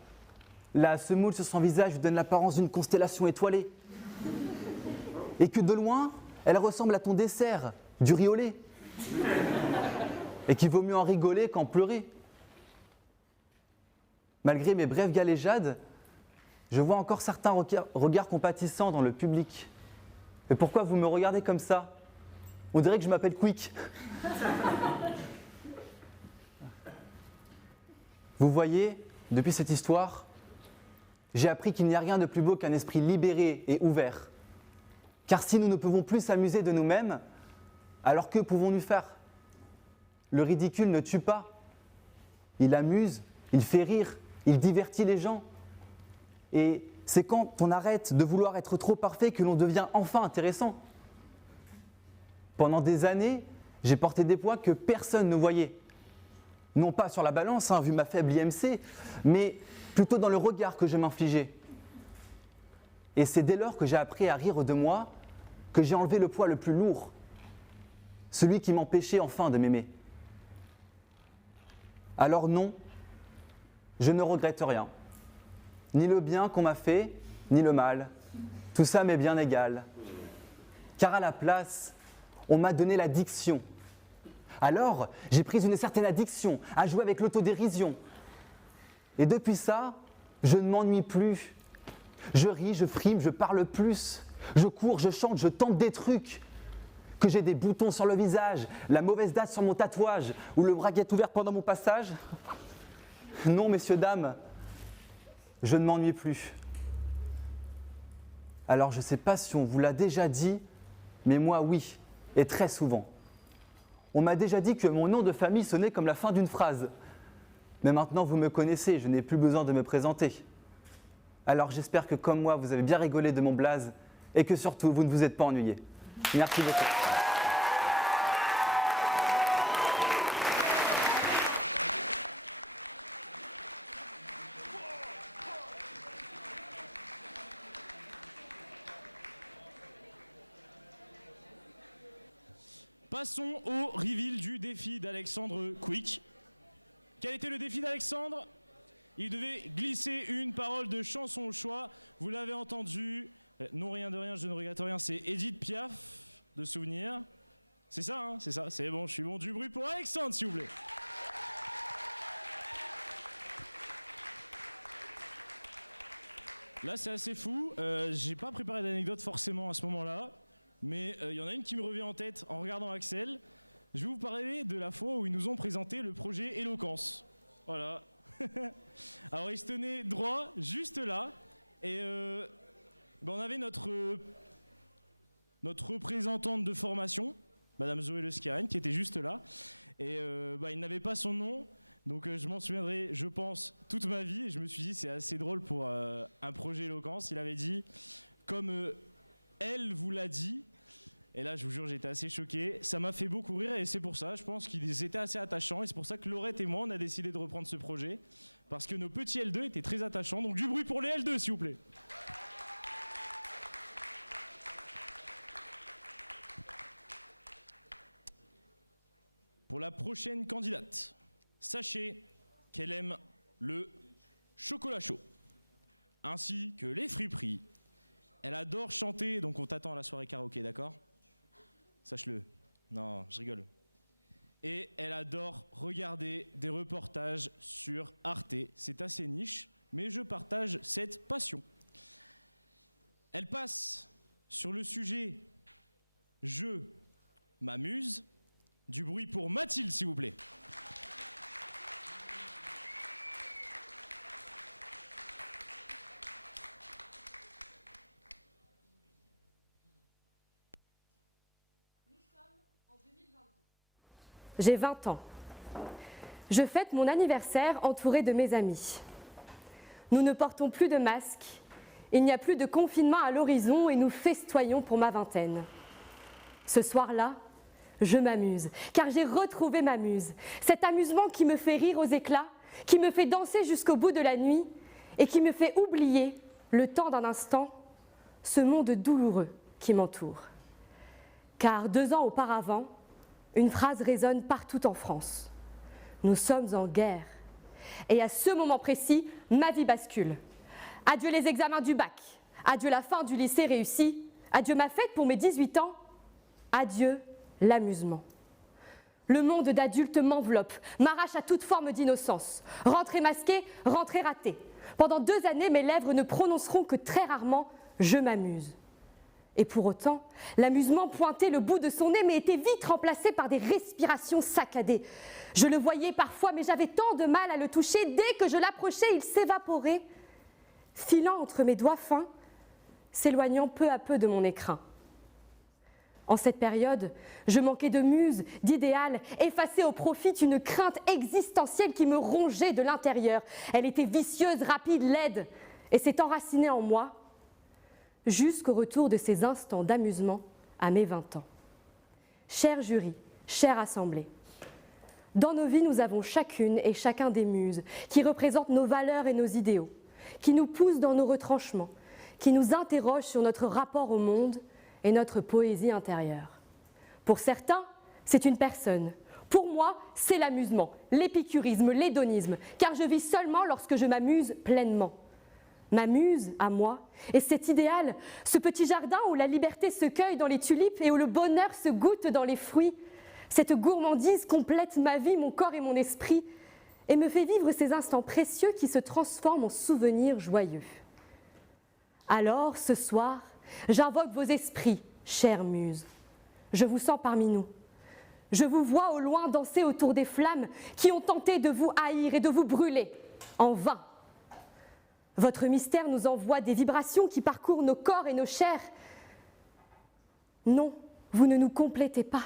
la semoule sur son visage lui donne l'apparence d'une constellation étoilée. Et que de loin, elle ressemble à ton dessert, du riz au lait. Et qu'il vaut mieux en rigoler qu'en pleurer. Malgré mes brèves galéjades, je vois encore certains regards compatissants dans le public. Mais pourquoi vous me regardez comme ça? On dirait que je m'appelle Quick. Vous voyez, depuis cette histoire, j'ai appris qu'il n'y a rien de plus beau qu'un esprit libéré et ouvert. Car si nous ne pouvons plus s'amuser de nous-mêmes, alors que pouvons-nous faire? Le ridicule ne tue pas. Il amuse, il fait rire, il divertit les gens. Et c'est quand on arrête de vouloir être trop parfait que l'on devient enfin intéressant. Pendant des années, j'ai porté des poids que personne ne voyait. Non pas sur la balance, vu ma faible IMC, mais plutôt dans le regard que je m'infligeais. Et c'est dès lors que j'ai appris à rire de moi que j'ai enlevé le poids le plus lourd, celui qui m'empêchait enfin de m'aimer. Alors non, je ne regrette rien. Ni le bien qu'on m'a fait, ni le mal. Tout ça m'est bien égal. Car à la place, on m'a donné la diction. Alors, j'ai pris une certaine addiction à jouer avec l'autodérision. Et depuis ça, je ne m'ennuie plus. Je ris, je frime, je parle plus. Je cours, je chante, je tente des trucs. Que j'ai des boutons sur le visage, la mauvaise date sur mon tatouage, ou le braguette ouvert pendant mon passage. Non, messieurs, dames, je ne m'ennuie plus. Alors, je ne sais pas si on vous l'a déjà dit, mais moi, oui, et très souvent. On m'a déjà dit que mon nom de famille sonnait comme la fin d'une phrase. Mais maintenant, vous me connaissez, je n'ai plus besoin de me présenter. Alors, j'espère que comme moi, vous avez bien rigolé de mon blaze et que surtout, vous ne vous êtes pas ennuyés. Merci beaucoup. Passons au reveal du défi d'Alexandre Quick. Quel était le défi d'Alexandre? Il devait glisser une parole de chanson au choix. Vous l'avez entendu. Non, rien de rien, je ne regrette rien. C'est Edith Piaf, de souvenir. C'est ça, hein? C'est ça. C'est bon, je suis bon. Du bruit pour Alexandre, s'il vous plaît. Là, c'est assez fou. J'ai pas préparé d'anecdote forcément à ce moment-là. Mais il y en a une qui me revient en tête en regardant Axel. Je vais vous parler de la fois où ils nous ont présenté le projet Éloquence. Voilà. Alors ils se tenaient droit, juste là. Et on avait notre représentante de formation, Madame Zoé Le Skirren, qui était juste là. Et il n'avait pas son nom. Donc je m'en souviendrai, je pense, toute ma vie. Et je me suis dit, c'est assez drôle pour un projet Éloquence. Il avait dit, comme elle vous l'a dit. Et là, je vous jure, j'étais assez choqué. Ça m'a fait beaucoup rire et c'est pour ça, je pense qu'ils étaient assez attachants. Et c'est pour ça que Laurette et moi, on a décidé de reprendre ce projet. Parce que nos petits L2 étaient très attachants. Donc du bruit pour les L2, s'il vous plaît. Pour la prochaine candidate, sachez qu'elle aime le chocolat chaud, ainsi que les friperies. Elle adore chanter, donc on t'attend à la soirée karaoké, d'accord ? Sache-le. Non, je rigole. Et elle adore regarder des reportages sur Arte. C'est assez niche, mais je partage cette passion. Elle passe sur le sujet « Je m'amuse ». Du bruit pour Mathilde, s'il vous plaît. J'ai 20 ans. Je fête mon anniversaire entourée de mes amis. Nous ne portons plus de masques Il n'y a plus de confinement à l'horizon et nous festoyons pour ma vingtaine. Ce soir-là, je m'amuse, car j'ai retrouvé ma muse. Cet amusement qui me fait rire aux éclats, qui me fait danser jusqu'au bout de la nuit et qui me fait oublier, le temps d'un instant, ce monde douloureux qui m'entoure. Car 2 ans auparavant, une phrase résonne partout en France. Nous sommes en guerre. Et à ce moment précis, ma vie bascule. Adieu les examens du bac, adieu la fin du lycée réussi, adieu ma fête pour mes 18 ans, adieu l'amusement. Le monde d'adulte m'enveloppe, m'arrache à toute forme d'innocence. Rentrée masquée, rentrée ratée. Pendant 2 années, mes lèvres ne prononceront que très rarement « je m'amuse ». Et pour autant, l'amusement pointait le bout de son nez, mais était vite remplacé par des respirations saccadées. Je le voyais parfois, mais j'avais tant de mal à le toucher. Dès que je l'approchais, il s'évaporait, filant entre mes doigts fins, s'éloignant peu à peu de mon écrin. En cette période, je manquais de muse, d'idéal, effacée au profit d'une crainte existentielle qui me rongeait de l'intérieur. Elle était vicieuse, rapide, laide, et s'est enracinée en moi jusqu'au retour de ces instants d'amusement à mes 20 ans. Cher jury, chère assemblée, dans nos vies, nous avons chacune et chacun des muses qui représentent nos valeurs et nos idéaux, qui nous poussent dans nos retranchements, qui nous interrogent sur notre rapport au monde et notre poésie intérieure. Pour certains, c'est une personne. Pour moi, c'est l'amusement, l'épicurisme, l'hédonisme, car je vis seulement lorsque je m'amuse pleinement. Ma muse, à moi, est cet idéal, ce petit jardin où la liberté se cueille dans les tulipes et où le bonheur se goûte dans les fruits. Cette gourmandise complète ma vie, mon corps et mon esprit et me fait vivre ces instants précieux qui se transforment en souvenirs joyeux. Alors, ce soir, j'invoque vos esprits, chères muses. Je vous sens parmi nous. Je vous vois au loin danser autour des flammes qui ont tenté de vous haïr et de vous brûler, en vain. Votre mystère nous envoie des vibrations qui parcourent nos corps et nos chairs. Non, vous ne nous complétez pas.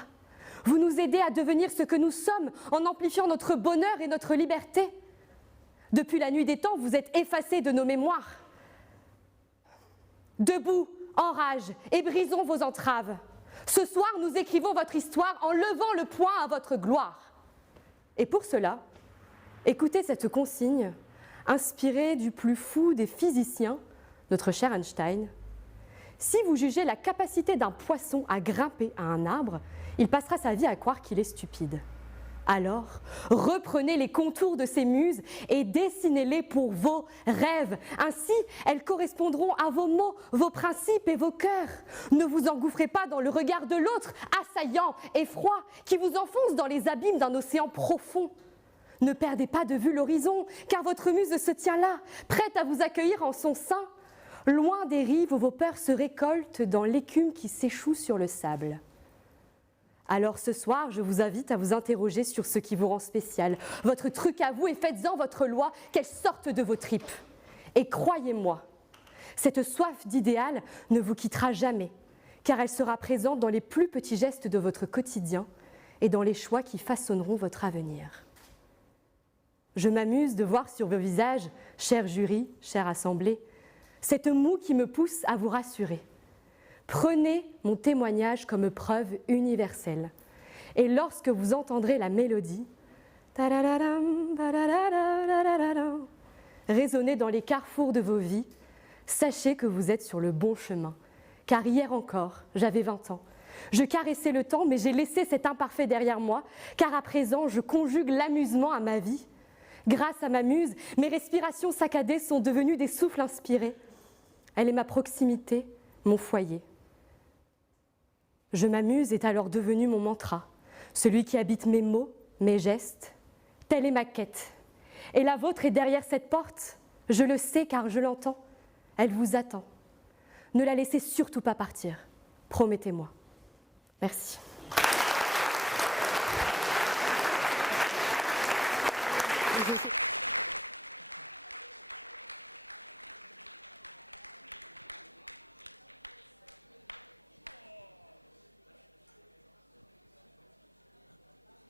Vous nous aidez à devenir ce que nous sommes en amplifiant notre bonheur et notre liberté. Depuis la nuit des temps, vous êtes effacés de nos mémoires. Debout, en rage, et brisons vos entraves. Ce soir, nous écrivons votre histoire en levant le poing à votre gloire. Et pour cela, écoutez cette consigne inspirée du plus fou des physiciens, notre cher Einstein. Si vous jugez la capacité d'un poisson à grimper à un arbre, il passera sa vie à croire qu'il est stupide. Alors, reprenez les contours de ces muses et dessinez-les pour vos rêves. Ainsi, elles correspondront à vos mots, vos principes et vos cœurs. Ne vous engouffrez pas dans le regard de l'autre, assaillant et froid, qui vous enfonce dans les abîmes d'un océan profond. Ne perdez pas de vue l'horizon, car votre muse se tient là, prête à vous accueillir en son sein, loin des rives où vos peurs se récoltent dans l'écume qui s'échoue sur le sable. Alors ce soir, je vous invite à vous interroger sur ce qui vous rend spécial, votre truc à vous, et faites-en votre loi, qu'elle sorte de vos tripes. Et croyez-moi, cette soif d'idéal ne vous quittera jamais, car elle sera présente dans les plus petits gestes de votre quotidien et dans les choix qui façonneront votre avenir. Je m'amuse de voir sur vos visages, cher jury, chère assemblée, cette moue qui me pousse à vous rassurer. Prenez mon témoignage comme preuve universelle. Et lorsque vous entendrez la mélodie résonner dans les carrefours de vos vies, sachez que vous êtes sur le bon chemin. Car hier encore, j'avais 20 ans. Je caressais le temps, mais j'ai laissé cet imparfait derrière moi, car à présent, je conjugue l'amusement à ma vie. Grâce à ma muse, mes respirations saccadées sont devenues des souffles inspirés. Elle est ma proximité, mon foyer. Je m'amuse est alors devenu mon mantra, celui qui habite mes mots, mes gestes. Telle est ma quête. Et la vôtre est derrière cette porte. Je le sais car je l'entends. Elle vous attend. Ne la laissez surtout pas partir. Promettez-moi. Merci.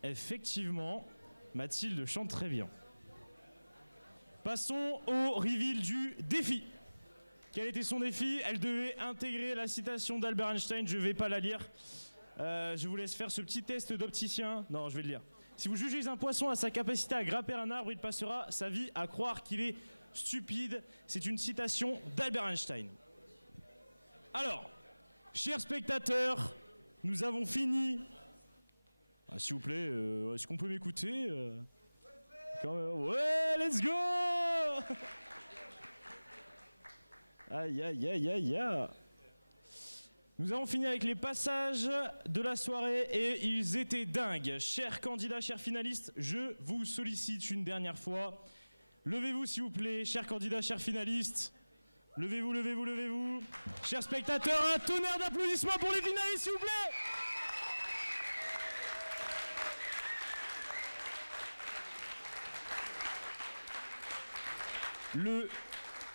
Effectivement, Mathilde chante très bien. Passons au reveal du défi. Quel était son défi? Elle devait intégrer la citation d'Albert Einstein. Je ne vais pas la lire. Je vous laisse faire ce petit test d'opticien. Non, je vais le lire. Si vous jugez un poisson à sa capacité à grimper un arbre, il passera sa vie à croire qu'il est stupide. C'est une citation d'Albert Einstein. Alors, chers spectateurs, nous avons fini. Ah, s'il vous plaît, est-ce qu'on peut m'écouter quand même. Ouais, let's go. Aïe, aïe, aïe, aïe, aïe. Nous avons fini avec les passages de la soirée et ils étaient dingues. Chers candidats, chers finalistes, je vous sollicite une dernière fois. Levez-vous s'il vous plaît, chers candidats, chers finalistes. Levez-vous, levez-vous, levez-vous. Chers spectateurs, un tonnerre d'applaudissements pour les finalistes s'il vous plaît. Le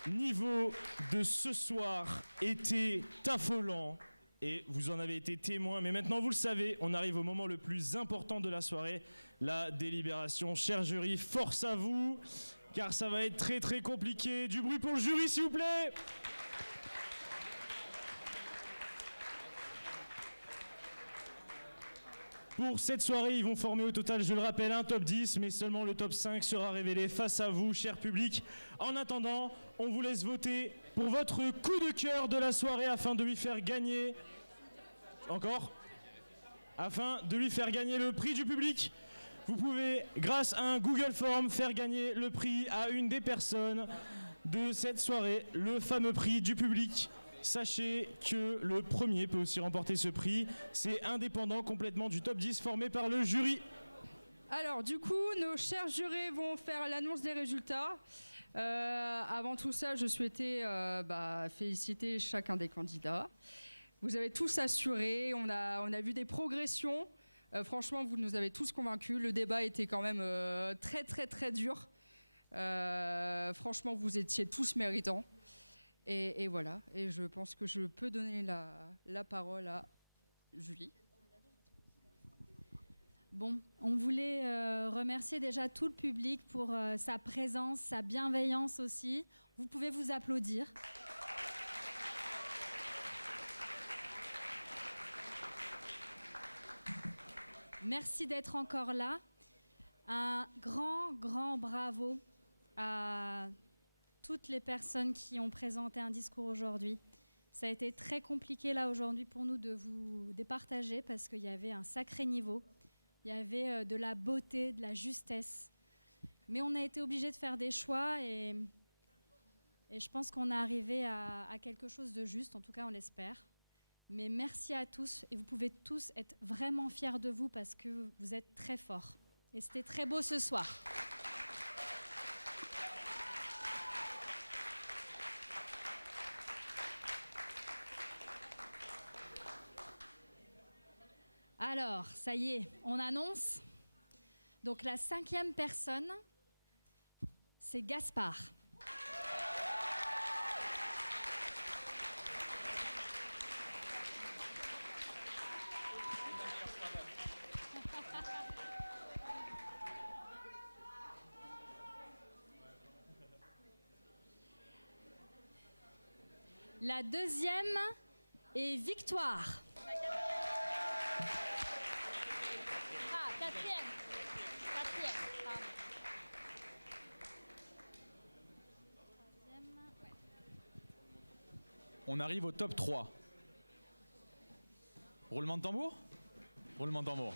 niveau de ce soir était affolant et vous en avez été témoin. Mais maintenant, vous le savez, on arrive au moment le plus important de la soirée, la délibération. Cher jury, force à vous, car ça va être très très compliqué. Du bruit pour le jury, s'il vous plaît. Pour cette soirée, ils vont former au total, je le rappelle, un top 10, mais seulement le top 5 sera révélé face à vous, cher public. En attendant, on vous laisse voter pour votre coup de cœur de la soirée afin de lui faire gagner... Encore ? Afin de lui faire gagner le prix du public. Vous pouvez, grâce à un Google Form, faire gagner le prix à une des personnes de cette soirée, le fameux prix du public. Sachez que le premier peut aussi remporter ce prix. C'est indépendant complètement du top 10 formé par le jury. Alors du coup, nos chers jurés vont faire l'annonce des résultats. Avant tout ça, je souhaitais féliciter chacun des candidats. Vous avez tous assuré, on a vu des progressions. Franchement, vous nous avez tous convaincus. Le débat était quand même très très très dur. Franchement, vous étiez tous méritants. Et voilà, et je pense que je peux donner la parole à Julie. Bon, on voulait remercier déjà tout le public pour sa présence, sa bienveillance aussi. Vous pouvez vous applaudir. Merci d'être encore là. Un grand bravo à toutes les personnes qui ont présenté un discours aujourd'hui. Ça a été très compliqué là aujourd'hui pour nous de vous départager parce qu'il y avait un sacré niveau. Il y avait de la beauté, de la justesse. Mais on a été obligé de faire des choix et je pense qu'on est arrivé à quelque chose de juste, en tout cas on l'espère. Mais merci à tous et vous pouvez tous être vraiment fiers de vous parce que vous êtes très forts. Et c'était très beau ce soir. Alors, ça y est, on annonce. Donc la 5e personne, c'est Gaspard. La 2e est Victoire. Quatrième, pardon. On arrive au top 3. Roulement de tambour ? Roulement de tambour.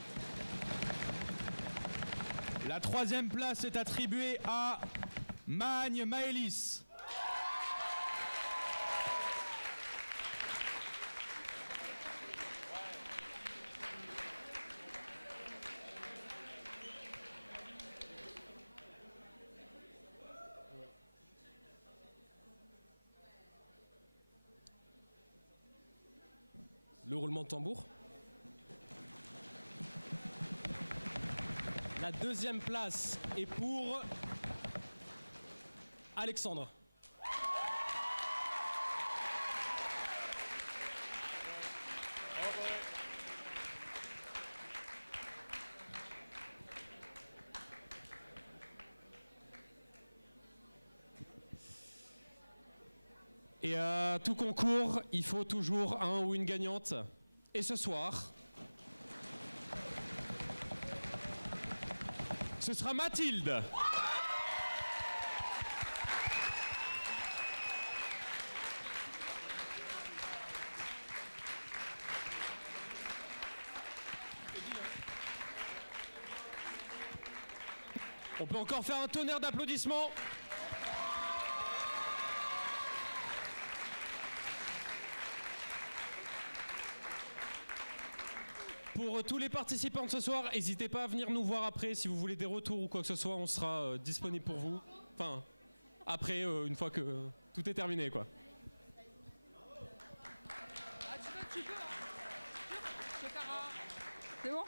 La 3e place est attribuée à Magne Maëlys. Le roulement de tambour. La 2e place est pour Alexandre. Et à tout concours, il faut toujours un ou une gagnante. Et ce soir, ce sera Mathilde. On peut encore faire un tonnerre d'applaudissements. Pour tous les participants de ce soir, n'hésitez pas à venir nous voir après si vous voulez des retours ou quoi que ce soit, on sera disponible pour vous. Enfin, après, une fois que tout est terminé, quoi. C'est bon.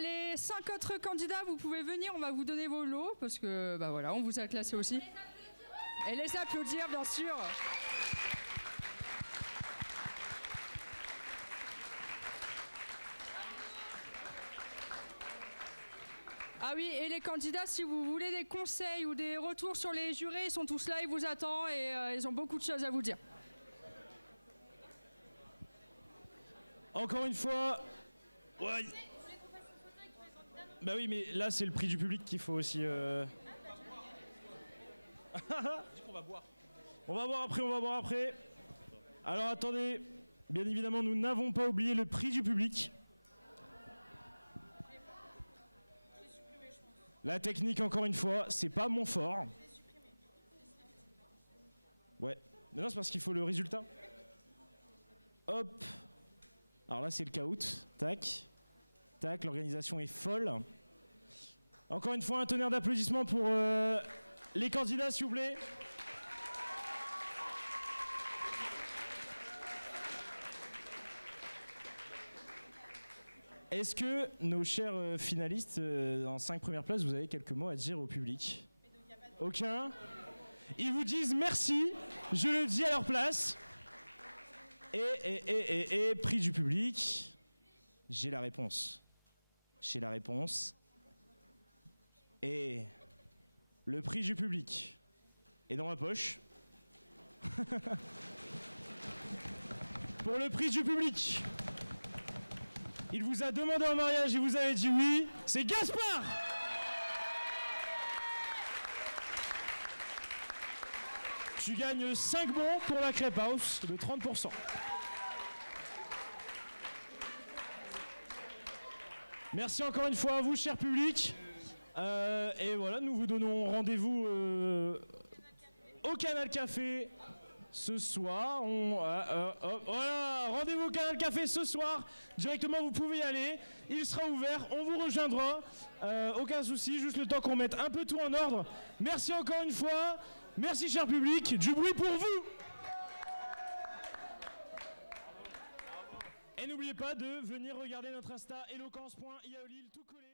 Les 5 autres candidats, vous pouvez venir, on va vous donner vos lots parce que bah voilà, on vous a classé aussi. Et les applaudir, bien sûr. Ah oui, et les candidats, si vous voulez des conseils ou des retours sur les jurés, ils sont tous là, ils vous attendent et ils ont beaucoup de choses à vous dire. Encore une fois, ouais. Bah oui, mais là c'est le prix du public qu'il faut aussi. On va boire. On va boire après. Alors attendez, bien évidemment nous n'avons pas oublié le prix du public. La technique, encore une fois, c'est pas mon fort. Ouais. Mais non, c'est parce qu'il faut le résultat. Hop. Alors là, c'est le caout. Tac. Tac, l'organisation est folle. Encore une fois, un tonnerre d'applaudissements pour les candidats, s'il vous plaît. Est-ce que nos chers finalistes, en 5 premières places, vous avez quelques mots à dire au public? Aucun? Ils vous disent merci, je le dis à leur place. Et prix du public, j'ai la réponse. J'ai la réponse. Et le prix du public est dans ma poche. Pour le prix du public, il vous a demandé en mariage et vous avez dit oui, c'est Gaspard! Tu gagnes 5 bons pour la Crêpe House de 30%. Merci encore une fois à vous, cher public. Et voilà, nous vous donnons rendez-vous au Canal Café ce soir. Voilà, rendez-vous au Canal Café ce soir. Directement, vous pouvez y aller. Il sera ouvert, on vous rejoindra. Aucun souci, juste le temps qu'on mette un peu tout en ordre. Merci encore une fois. Merci, cher public. Du bruit pour vous. Et n'oubliez pas de venir regarder notre Insta, eloquence.iaolil, tout collé.